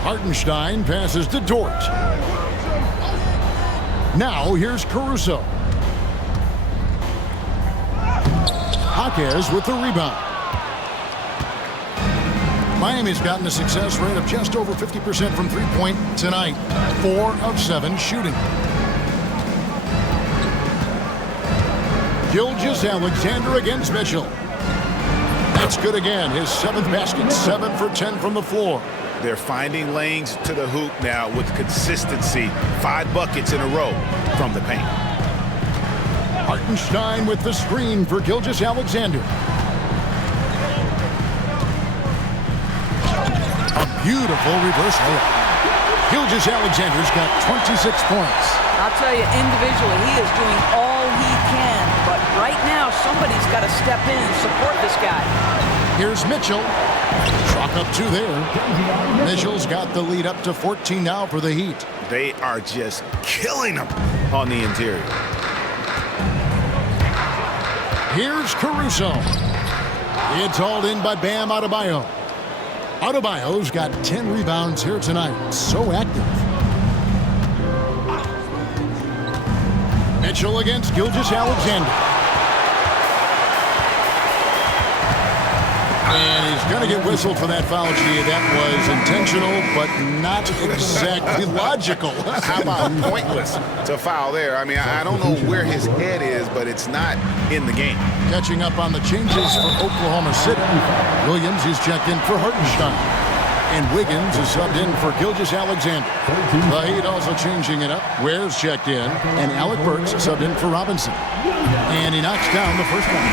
Hartenstein passes to Dort. Now here's Caruso. Jaquez with the rebound. Miami's gotten a success rate of just over 50% from three-point tonight. 4 of 7 shooting. Gilgeous-Alexander against Mitchell. That's good again. His 7th basket. 7 for 10 from the floor. They're finding lanes to the hoop now with consistency. 5 buckets in a row from the paint. Hartenstein with the screen for Gilgeous-Alexander. A beautiful reverse layup. Gilgeous-Alexander's got 26 points. I'll tell you, individually, he is doing all he can. But right now, somebody's got to step in and support this guy. Here's Mitchell. Chalk up 2 there. Mitchell's got the lead up to 14 now for the Heat. They are just killing them on the interior. Here's Caruso. It's hauled in by Bam Adebayo. Adebayo's got 10 rebounds here tonight. So active. Mitchell against Gilgeous-Alexander. And he's going to get whistled for that foul, G. That was intentional, but not exactly logical. How about pointless to foul there? I mean, I don't know where his head is, but it's not in the game. Catching up on the changes for Oklahoma City. Williams is checked in for Hartenstein. And Wiggins is subbed in for Gilgeous-Alexander. The Heat also changing it up. Ware's checked in. And Alec Burks is subbed in for Robinson. And he knocks down the first one.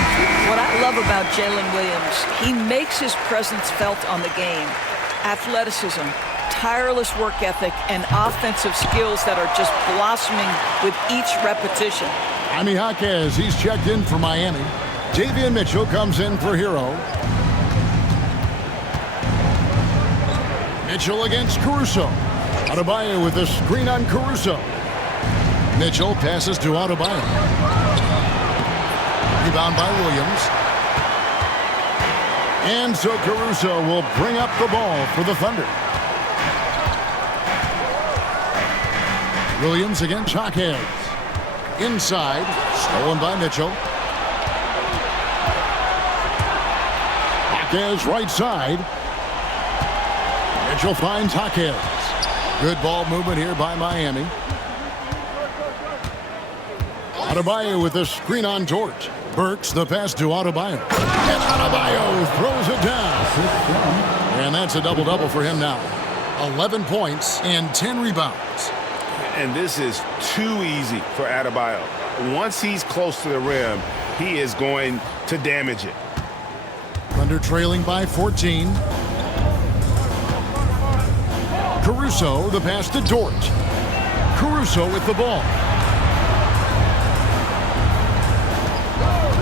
What I love about Jalen Williams, he makes his presence felt on the game. Athleticism, tireless work ethic, and offensive skills that are just blossoming with each repetition. Jaime Jaquez, he's checked in for Miami. Davion Mitchell comes in for Hero. Mitchell against Caruso. Adebayo with a screen on Caruso. Mitchell passes to Adebayo. Rebound by Williams. And so Caruso will bring up the ball for the Thunder. Williams against Jaquez. Inside, stolen by Mitchell. Jaquez right side. Mitchell finds Jaquez. Good ball movement here by Miami. Adebayo with a screen on Dort. Burks the pass to Adebayo. And Adebayo throws it down. And that's a double-double for him now. 11 points and 10 rebounds. And this is too easy for Adebayo. Once he's close to the rim, he is going to damage it. Thunder trailing by 14. Caruso, the pass to Dort. Caruso with the ball.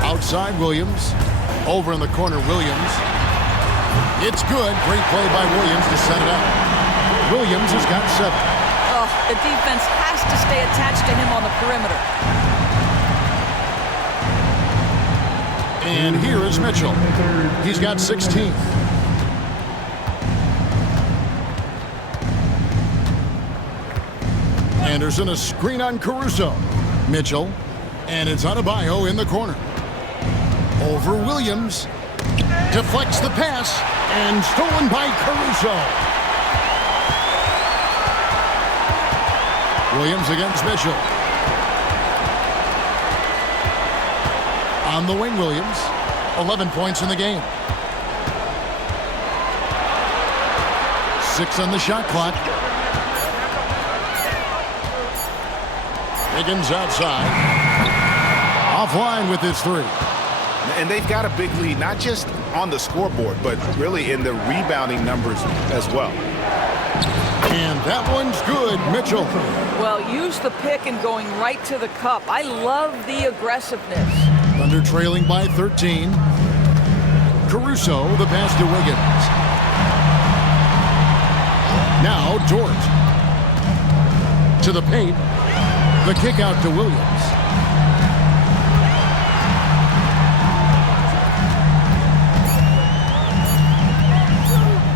Outside Williams. Over in the corner, Williams. It's good. Great play by Williams to set it up. Williams has got 7. Oh, the defense has to stay attached to him on the perimeter. And here is Mitchell. He's got 16. Anderson, a screen on Caruso. Mitchell, and it's Adebayo in the corner. Over Williams. Deflects the pass, and stolen by Caruso. Williams against Mitchell. On the wing, Williams. 11 points in the game. 6 on the shot clock. Higgins outside. Offline with his 3. And they've got a big lead, not just on the scoreboard, but really in the rebounding numbers as well. And that one's good, Mitchell. Well, use the pick and going right to the cup. I love the aggressiveness. Thunder trailing by 13. Caruso, the pass to Wiggins. Now Dort. To the paint. The kick out to Williams.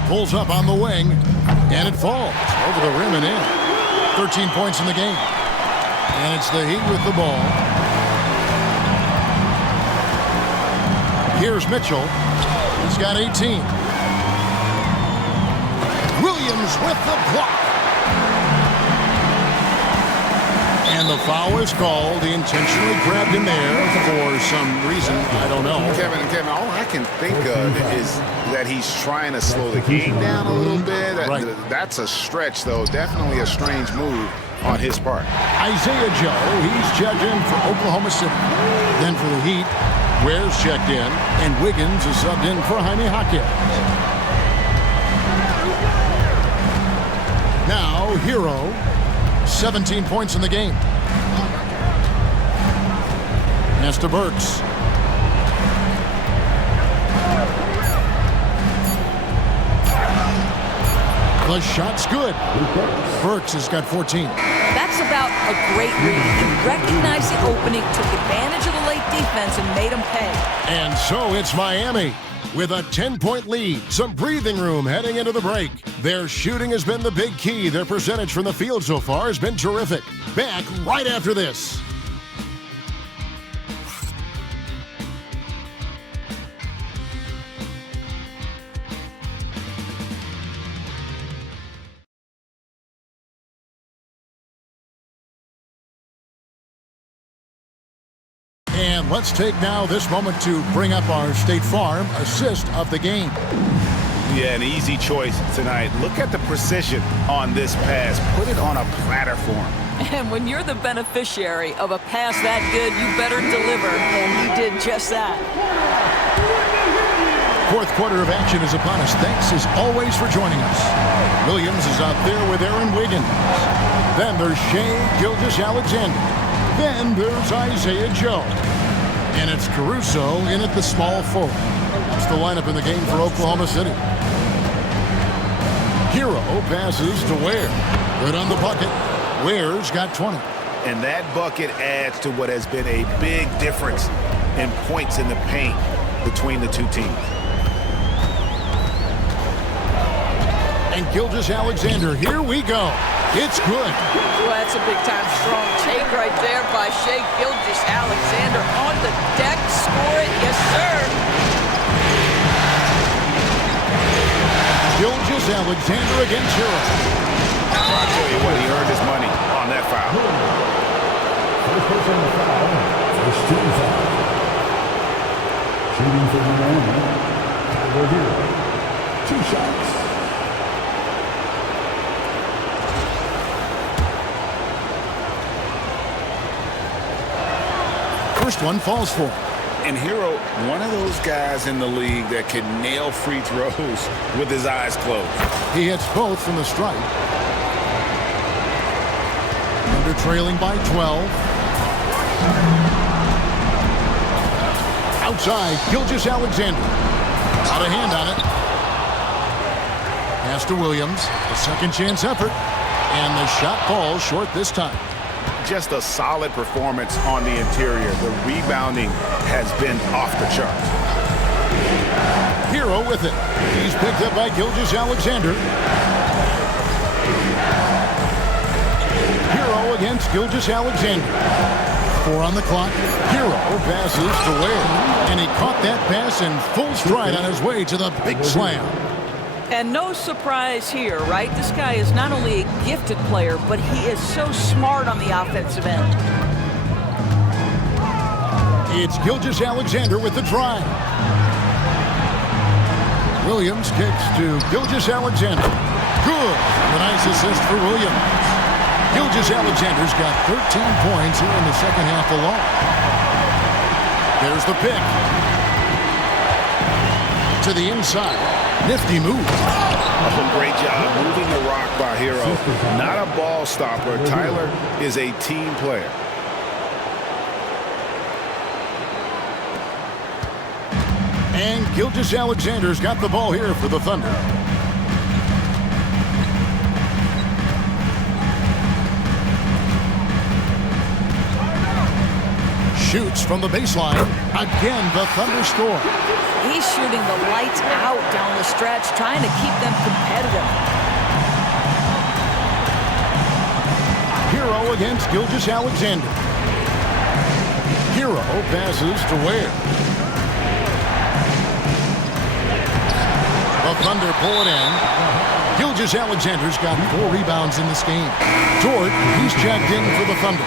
Pulls up on the wing, and it falls over the rim and in. 13 points in the game. And it's the Heat with the ball. Here's Mitchell. He's got 18. Williams with the block. And the foul is called. He intentionally grabbed him there for some reason. I don't know. Kevin, all I can think of is that he's trying to slow the game down a little bit. That's a stretch, though. Definitely a strange move on his part. Isaiah Joe, he's checked in for Oklahoma City. Then for the Heat, Ware's checked in, and Wiggins is subbed in for Jaime Jaquez. Now, Hero. 17 points in the game. Pass to Burks. The shot's good. Burks has got 14. That's about a great read. He recognized the opening, took advantage of the late defense, and made him pay. And so it's Miami with a 10-point lead. Some breathing room heading into the break. Their shooting has been the big key. Their percentage from the field so far has been terrific. Back right after this. And let's take now this moment to bring up our State Farm assist of the game. Yeah, an easy choice tonight. Look at the precision on this pass. Put it on a platter for him. And when you're the beneficiary of a pass that good, you better deliver. And he did just that. Fourth quarter of action is upon us. Thanks as always for joining us. Williams is out there with Aaron Wiggins. Then there's Shea Gilgeous-Alexander. Then there's Isaiah Joe. And it's Caruso in at the small forward. That's the lineup in the game for Oklahoma City. Hero passes to Ware. Good on the bucket. Ware's got 20. And that bucket adds to what has been a big difference in points in the paint between the two teams. And Gilgeous-Alexander, here we go. It's good. Well, that's a big-time strong take right there by Shea Gilgeous-Alexander on the deck. Score it, yes, sir. Gilgeous-Alexander against Hero. I'll tell you what, he earned his money on that foul. First person to foul, first team foul. Shooting for Miami, Tyler Hero. 2 shots. First one falls for him. And Hero, one of those guys in the league that can nail free throws with his eyes closed. He hits both from the stripe. Under trailing by 12. Outside, Gilgeous-Alexander. Got a hand on it. Pass to Williams. A second chance effort. And the shot falls short this time. Just a solid performance on the interior. The rebounding has been off the charts. Hero with it. He's picked up by Gilgeous-Alexander. Hero against Gilgeous-Alexander. 4 on the clock. Hero passes to Ware. And he caught that pass in full stride on his way to the big slam. And no surprise here, right? This guy is not only a gifted player, but he is so smart on the offensive end. It's Gilgeous-Alexander with the drive. Williams kicks to Gilgeous-Alexander. Good. A nice assist for Williams. Gilgeous-Alexander's got 13 points here in the second half alone. There's the pick. To the inside. Nifty move. Oh, great job moving the rock by Hero. Not a ball stopper. Tyler is a team player. And Gilgeous-Alexander's got the ball here for the Thunder. Shoots from the baseline. Again, the Thunder score. He's shooting the lights out down the stretch, trying to keep them competitive. Hero against Gilgeous-Alexander. Hero passes to Ware. The Thunder pull it in. Gilgeous-Alexander's got 4 rebounds in this game. Dort, he's checked in for the Thunder.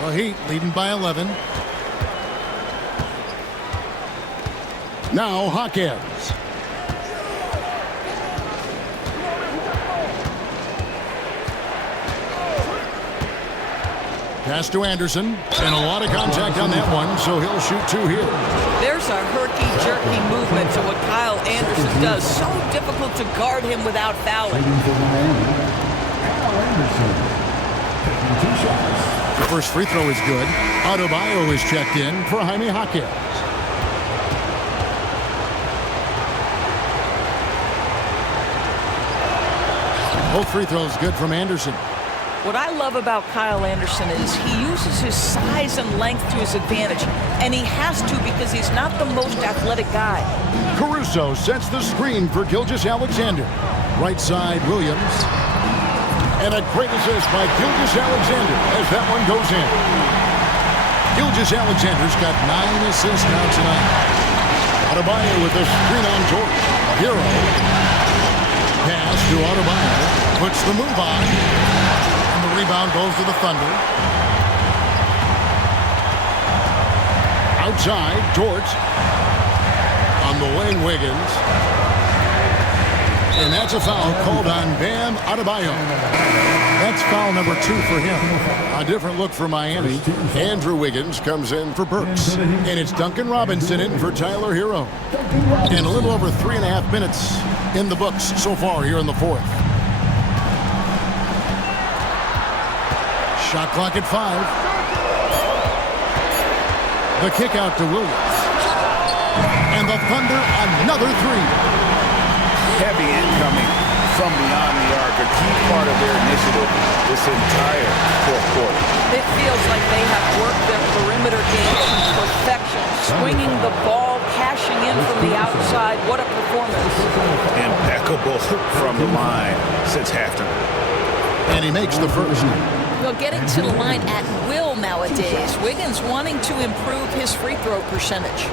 The Heat leading by 11. Now Hawkins. Pass to Anderson. And a lot of contact on that one, so he'll shoot 2 here. There's a herky-jerky movement to what Kyle Anderson does. So difficult to guard him without fouling. The first free throw is good. Adebayo is checked in for Jaime Hawkins. Both free throws good from Anderson. What I love about Kyle Anderson is he uses his size and length to his advantage, and he has to because he's not the most athletic guy. Caruso sets the screen for Gilgeous-Alexander. Right side, Williams. And a great assist by Gilgeous-Alexander as that one goes in. Gilgeous-Alexander's got 9 assists now tonight. Adebayo with the screen on George. Hero. Pass to Adebayo. Puts the move on. And the rebound goes to the Thunder. Outside, George. On the wing, Wiggins. And that's a foul called on Bam Adebayo. That's foul number 2 for him. A different look for Miami. Andrew Wiggins comes in for Burks. And it's Duncan Robinson in for Tyler Hero. And a little over 3.5 minutes in the books so far here in the 4th. Shot clock at 5. The kick out to Williams. And the Thunder another 3. Heavy incoming from beyond the arc, a key part of their initiative this entire 4th quarter. It feels like they have worked their perimeter game to perfection, swinging the ball, cashing in from the outside. What a performance. Impeccable from the line since halftime. And he makes the first. Well, getting to the line at will nowadays. Wiggins wanting to improve his free throw percentage.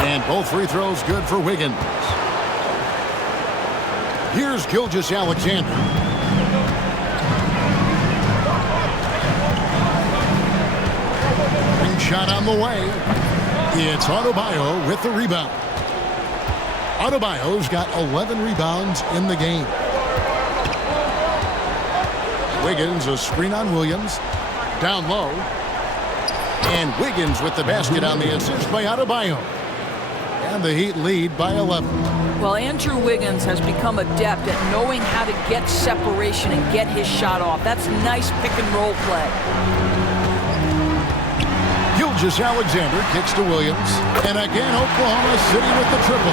And both free throws good for Wiggins. Here's Gilgeous-Alexander. Ring shot on the way. It's Adebayo with the rebound. Adebayo's got 11 rebounds in the game. Wiggins, a screen on Williams. Down low. And Wiggins with the basket on the assist by Adebayo. And the Heat lead by 11. Well, Andrew Wiggins has become adept at knowing how to get separation and get his shot off. That's nice pick-and-roll play. Gilgeous-Alexander kicks to Williams. And again, Oklahoma City with the triple.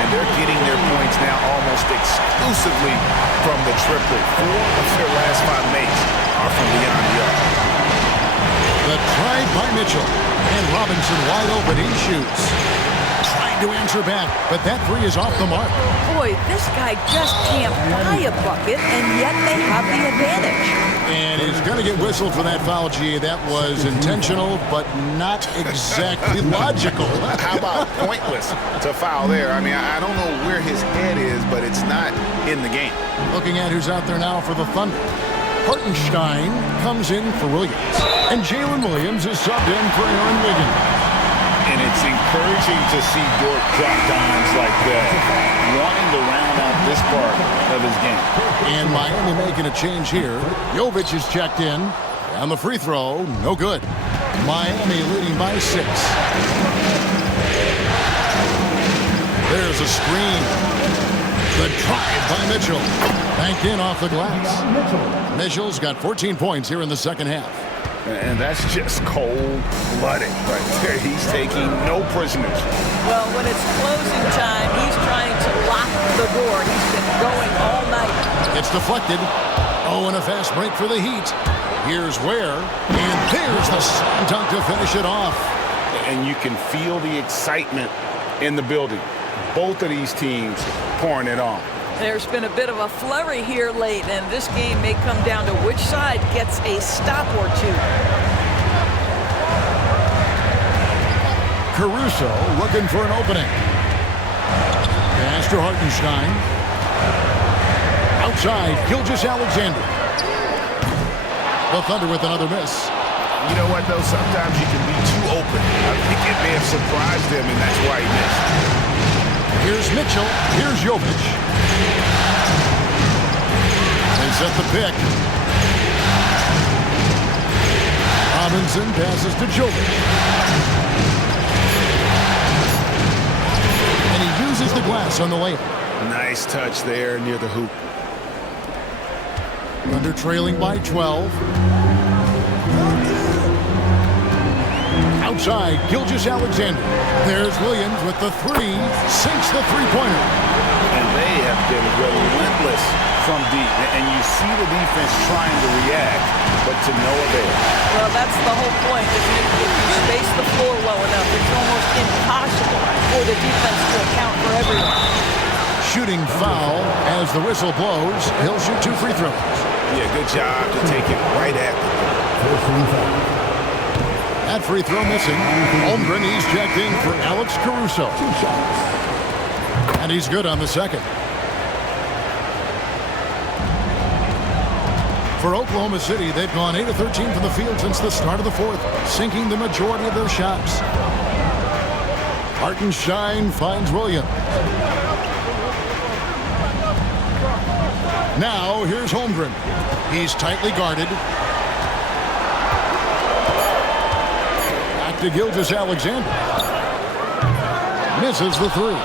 And they're getting their points now almost exclusively from the triple. 4 of their last 5 makes are from beyond the arc. The drive by Mitchell. And Robinson wide open. He shoots. Trying to answer back, but that three is off the mark. Boy, this guy just can't buy a bucket, and yet they have the advantage. And he's going to get whistled for that foul, G. That was intentional, but not exactly logical. How about pointless to foul there? I mean, I don't know where his head is, but it's not in the game. Looking at who's out there now for the Thunder. Hartenstein comes in for Williams. And Jalen Williams is subbed in for Aaron Wiggins. And it's encouraging to see Dort drop dimes like that, wanting to round out this part of his game. And Miami making a change here. Jovic is checked in. And the free throw, no good. Miami leading by 6. There's a screen. The drive by Mitchell. Banked in off the glass. Mitchell's got 14 points here in the second half. And that's just cold-blooded right there. He's taking no prisoners. Well, when it's closing time, he's trying to lock the door. He's been going all night. It's deflected. Oh, and a fast break for the Heat. Here's Ware. And there's the slam dunk to finish it off. And you can feel the excitement in the building. Both of these teams pouring it on. There's been a bit of a flurry here late, and this game may come down to which side gets a stop or two. Caruso looking for an opening. Pass to Hartenstein. Outside, Gilgeous-Alexander. The Thunder with another miss. You know what, though? Sometimes you can be too open. I think it may have surprised him, and that's why he missed. Here's Mitchell. Here's Jovic. They set the pick. Robinson passes to Jovic. And he uses the glass on the layup. Nice touch there near the hoop. Thunder trailing by 12. Outside, Gilgeous-Alexander. There's Williams with the three. Sinks the three-pointer. And they have been relentless from deep. And you see the defense trying to react, but to no avail. Well, that's the whole point, isn't it? If you space the floor well enough, it's almost impossible for the defense to account for everyone. Shooting foul as the whistle blows. He'll shoot 2 free throws. Yeah, good job to take it right at them. That free throw missing. Holmgren, he's checked in for Alex Caruso. And he's good on the second. For Oklahoma City, they've gone 8 of 13 from the field since the start of the fourth, sinking the majority of their shots. Hartenstein finds Williams. Now, here's Holmgren. He's tightly guarded. Back to Gilgeous-Alexander. Misses the three.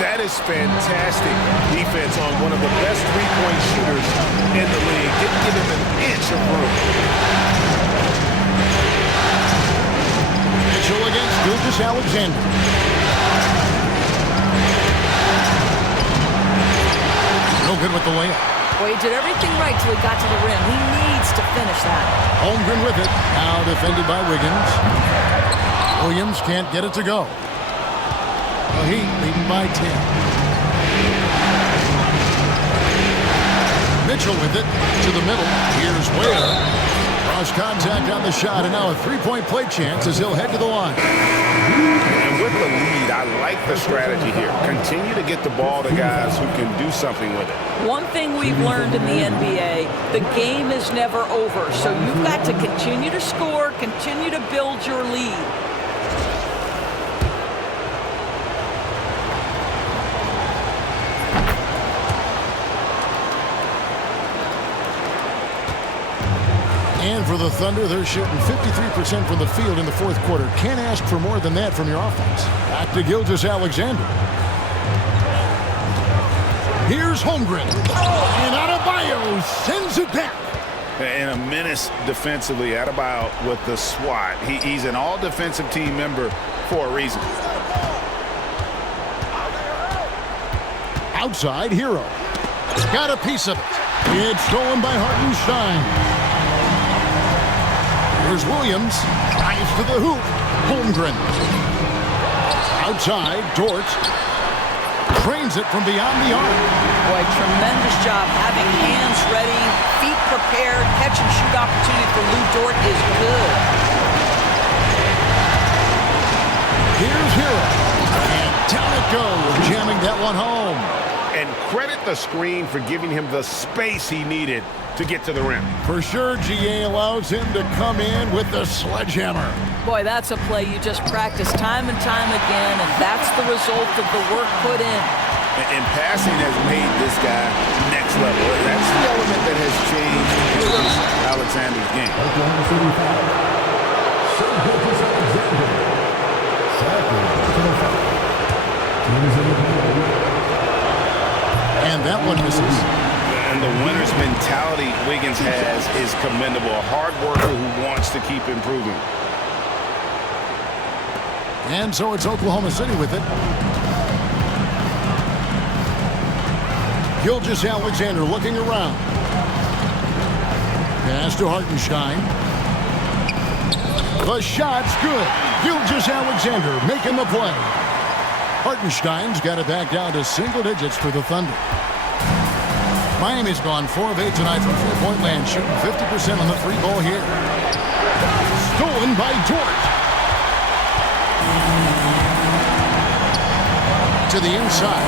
That is fantastic defense on one of the best three-point shooters in the league. Didn't give him an inch of room. Mitchell against Gilgeous-Alexander. No good with the layup. Well, he did everything right till he got to the rim. He needs to finish that. Holmgren with it. Now defended by Wiggins. Williams can't get it to go. The Heat leading by 10. Mitchell with it to the middle. Here's Ware. Cross contact on the shot, and now a three-point play chance as he'll head to the line. And with the lead, I like the strategy here. Continue to get the ball to guys who can do something with it. One thing we've learned in the NBA, the game is never over. So you've got to continue to score, continue to build your lead. for the Thunder. They're shooting 53% from the field in the fourth quarter. Can't ask for more than that from your offense. Back to Gilgeous-Alexander. Here's Holmgren. And Adebayo sends it back. And a menace defensively. Adebayo with the swat. He's an all-defensive team member for a reason. Outside, Hero. Got a piece of it. It's stolen by Hartenstein. Here's Williams. Drives to the hoop. Holmgren. Outside, Dort. Trains it from beyond the arc. Boy, tremendous job having hands ready, feet prepared. Catch and shoot opportunity for Lou Dort is good. Here's Hero. And down it goes, jamming that one home. And credit the screen for giving him the space he needed to get to the rim. For sure, GA allows him to come in with the sledgehammer. Boy, that's a play you just practice time and time again, and that's the result of the work put in. And passing has made this guy next level. That's the element that has changed Alexander's game. And that one misses. And the winner's mentality Wiggins has is commendable. A hard worker who wants to keep improving. And so it's Oklahoma City with it. Gilgeous-Alexander looking around. Pass to Hartenstein. The shot's good. Gilgeous-Alexander making the play. Hartenstein's got it back down to single digits for the Thunder. Miami's gone 4 of 8 tonight from three-point land, shooting 50% on the free ball here. Stolen by Dort. To the inside.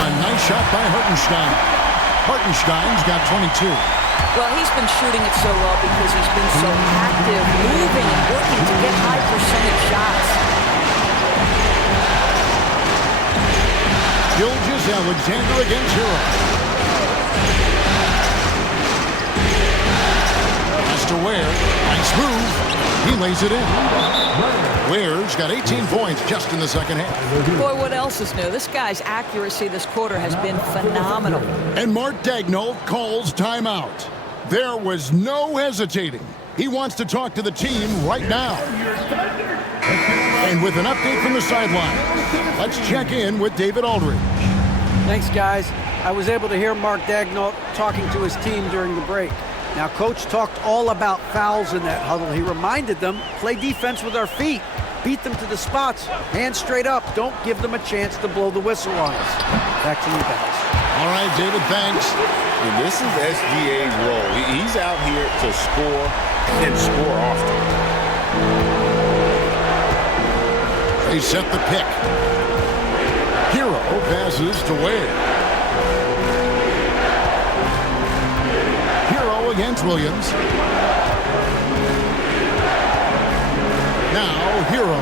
A nice shot by Hartenstein. Hartenstein's got 22. Well, he's been shooting it so well because he's been so active, moving and working to get high percentage shots. Gilgeous-Alexander against Hero. Pass to Ware. Nice move. He lays it in. Ware's got 18 points just in the second half. Boy, what else is new? This guy's accuracy this quarter has been phenomenal. And Mark Daigneault calls timeout. There was no hesitating. He wants to talk to the team right now. And with an update from the sideline, let's check in with David Aldridge. Thanks, guys. I was able to hear Mark Daigneault talking to his team during the break. Now, Coach talked all about fouls in that huddle. He reminded them, play defense with our feet. Beat them to the spots. Hands straight up. Don't give them a chance to blow the whistle on us. Back to you guys. All right, David, thanks. And this is SGA's role. He's out here to score and score often. They set the pick. Hero passes to Ware. Hero against Williams. Now Hero.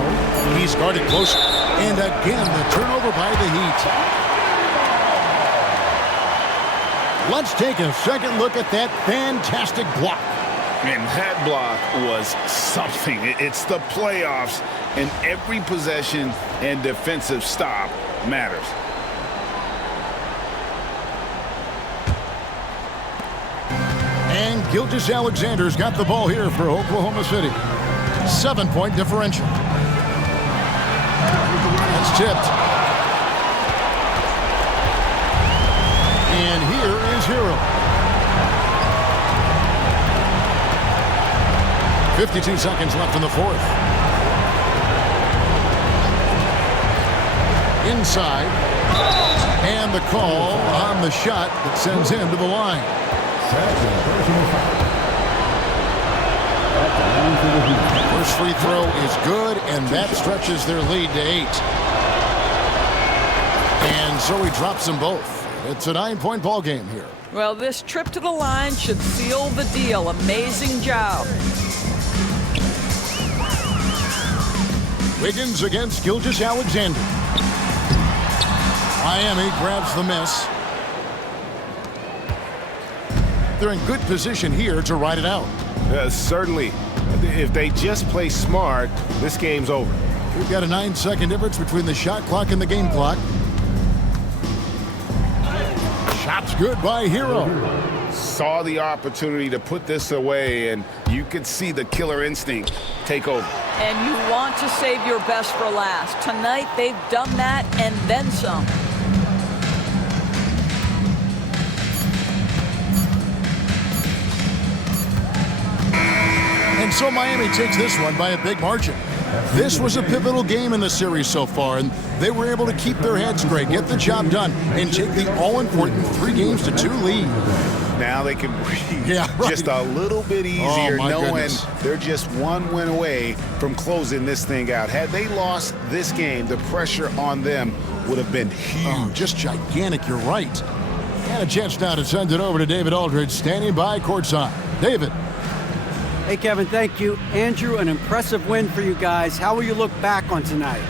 He's guarded close. And again, the turnover by the Heat. Let's take a second look at that fantastic block. And that block was something. It's the playoffs, and every possession and defensive stop matters. And Gilgeous-Alexander's got the ball here for Oklahoma City. 7-point differential. That's tipped. And here is Hero. 52 seconds left in the fourth. Inside. And the call on the shot that sends him to the line. First free throw is good, and that stretches their lead to 8. And so he drops them both. It's a 9-point ball game here. Well, this trip to the line should seal the deal. Amazing job. Wiggins against Gilgeous-Alexander. Miami grabs the miss. think they're in good position here to ride it out. Certainly. If they just play smart, this game's over. We've got a 9-second difference between the shot clock and the game clock. Shot's good by Hero. Saw the opportunity to put this away, and you could see the killer instinct take over. And you want to save your best for last. Tonight, they've done that and then some. And so Miami takes this one by a big margin. This was a pivotal game in the series so far, and they were able to keep their heads straight, get the job done, and take the all-important 3-2 lead. Now they can breathe just a little bit easier, knowing they're just one win away from closing this thing out. Had they lost this game, the pressure on them would have been huge. Oh, just gigantic, you're right. And a chance now to send it over to David Aldridge, standing by courtside. David. Hey, Kevin, thank you. Andrew, an impressive win for you guys. How will you look back on tonight?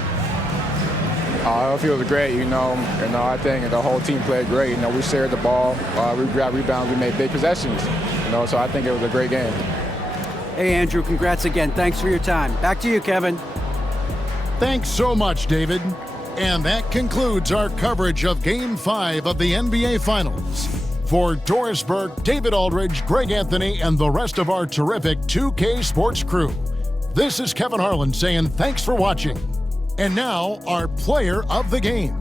It feels great, I think the whole team played great. We shared the ball, we grabbed rebounds, we made big possessions, so I think it was a great game. Hey, Andrew, congrats again. Thanks for your time. Back to you, Kevin. Thanks so much, David. And that concludes our coverage of Game 5 of the NBA Finals. For Doris Burke, David Aldridge, Greg Anthony, and the rest of our terrific 2K Sports crew, this is Kevin Harlan saying thanks for watching. And now, our player of the game.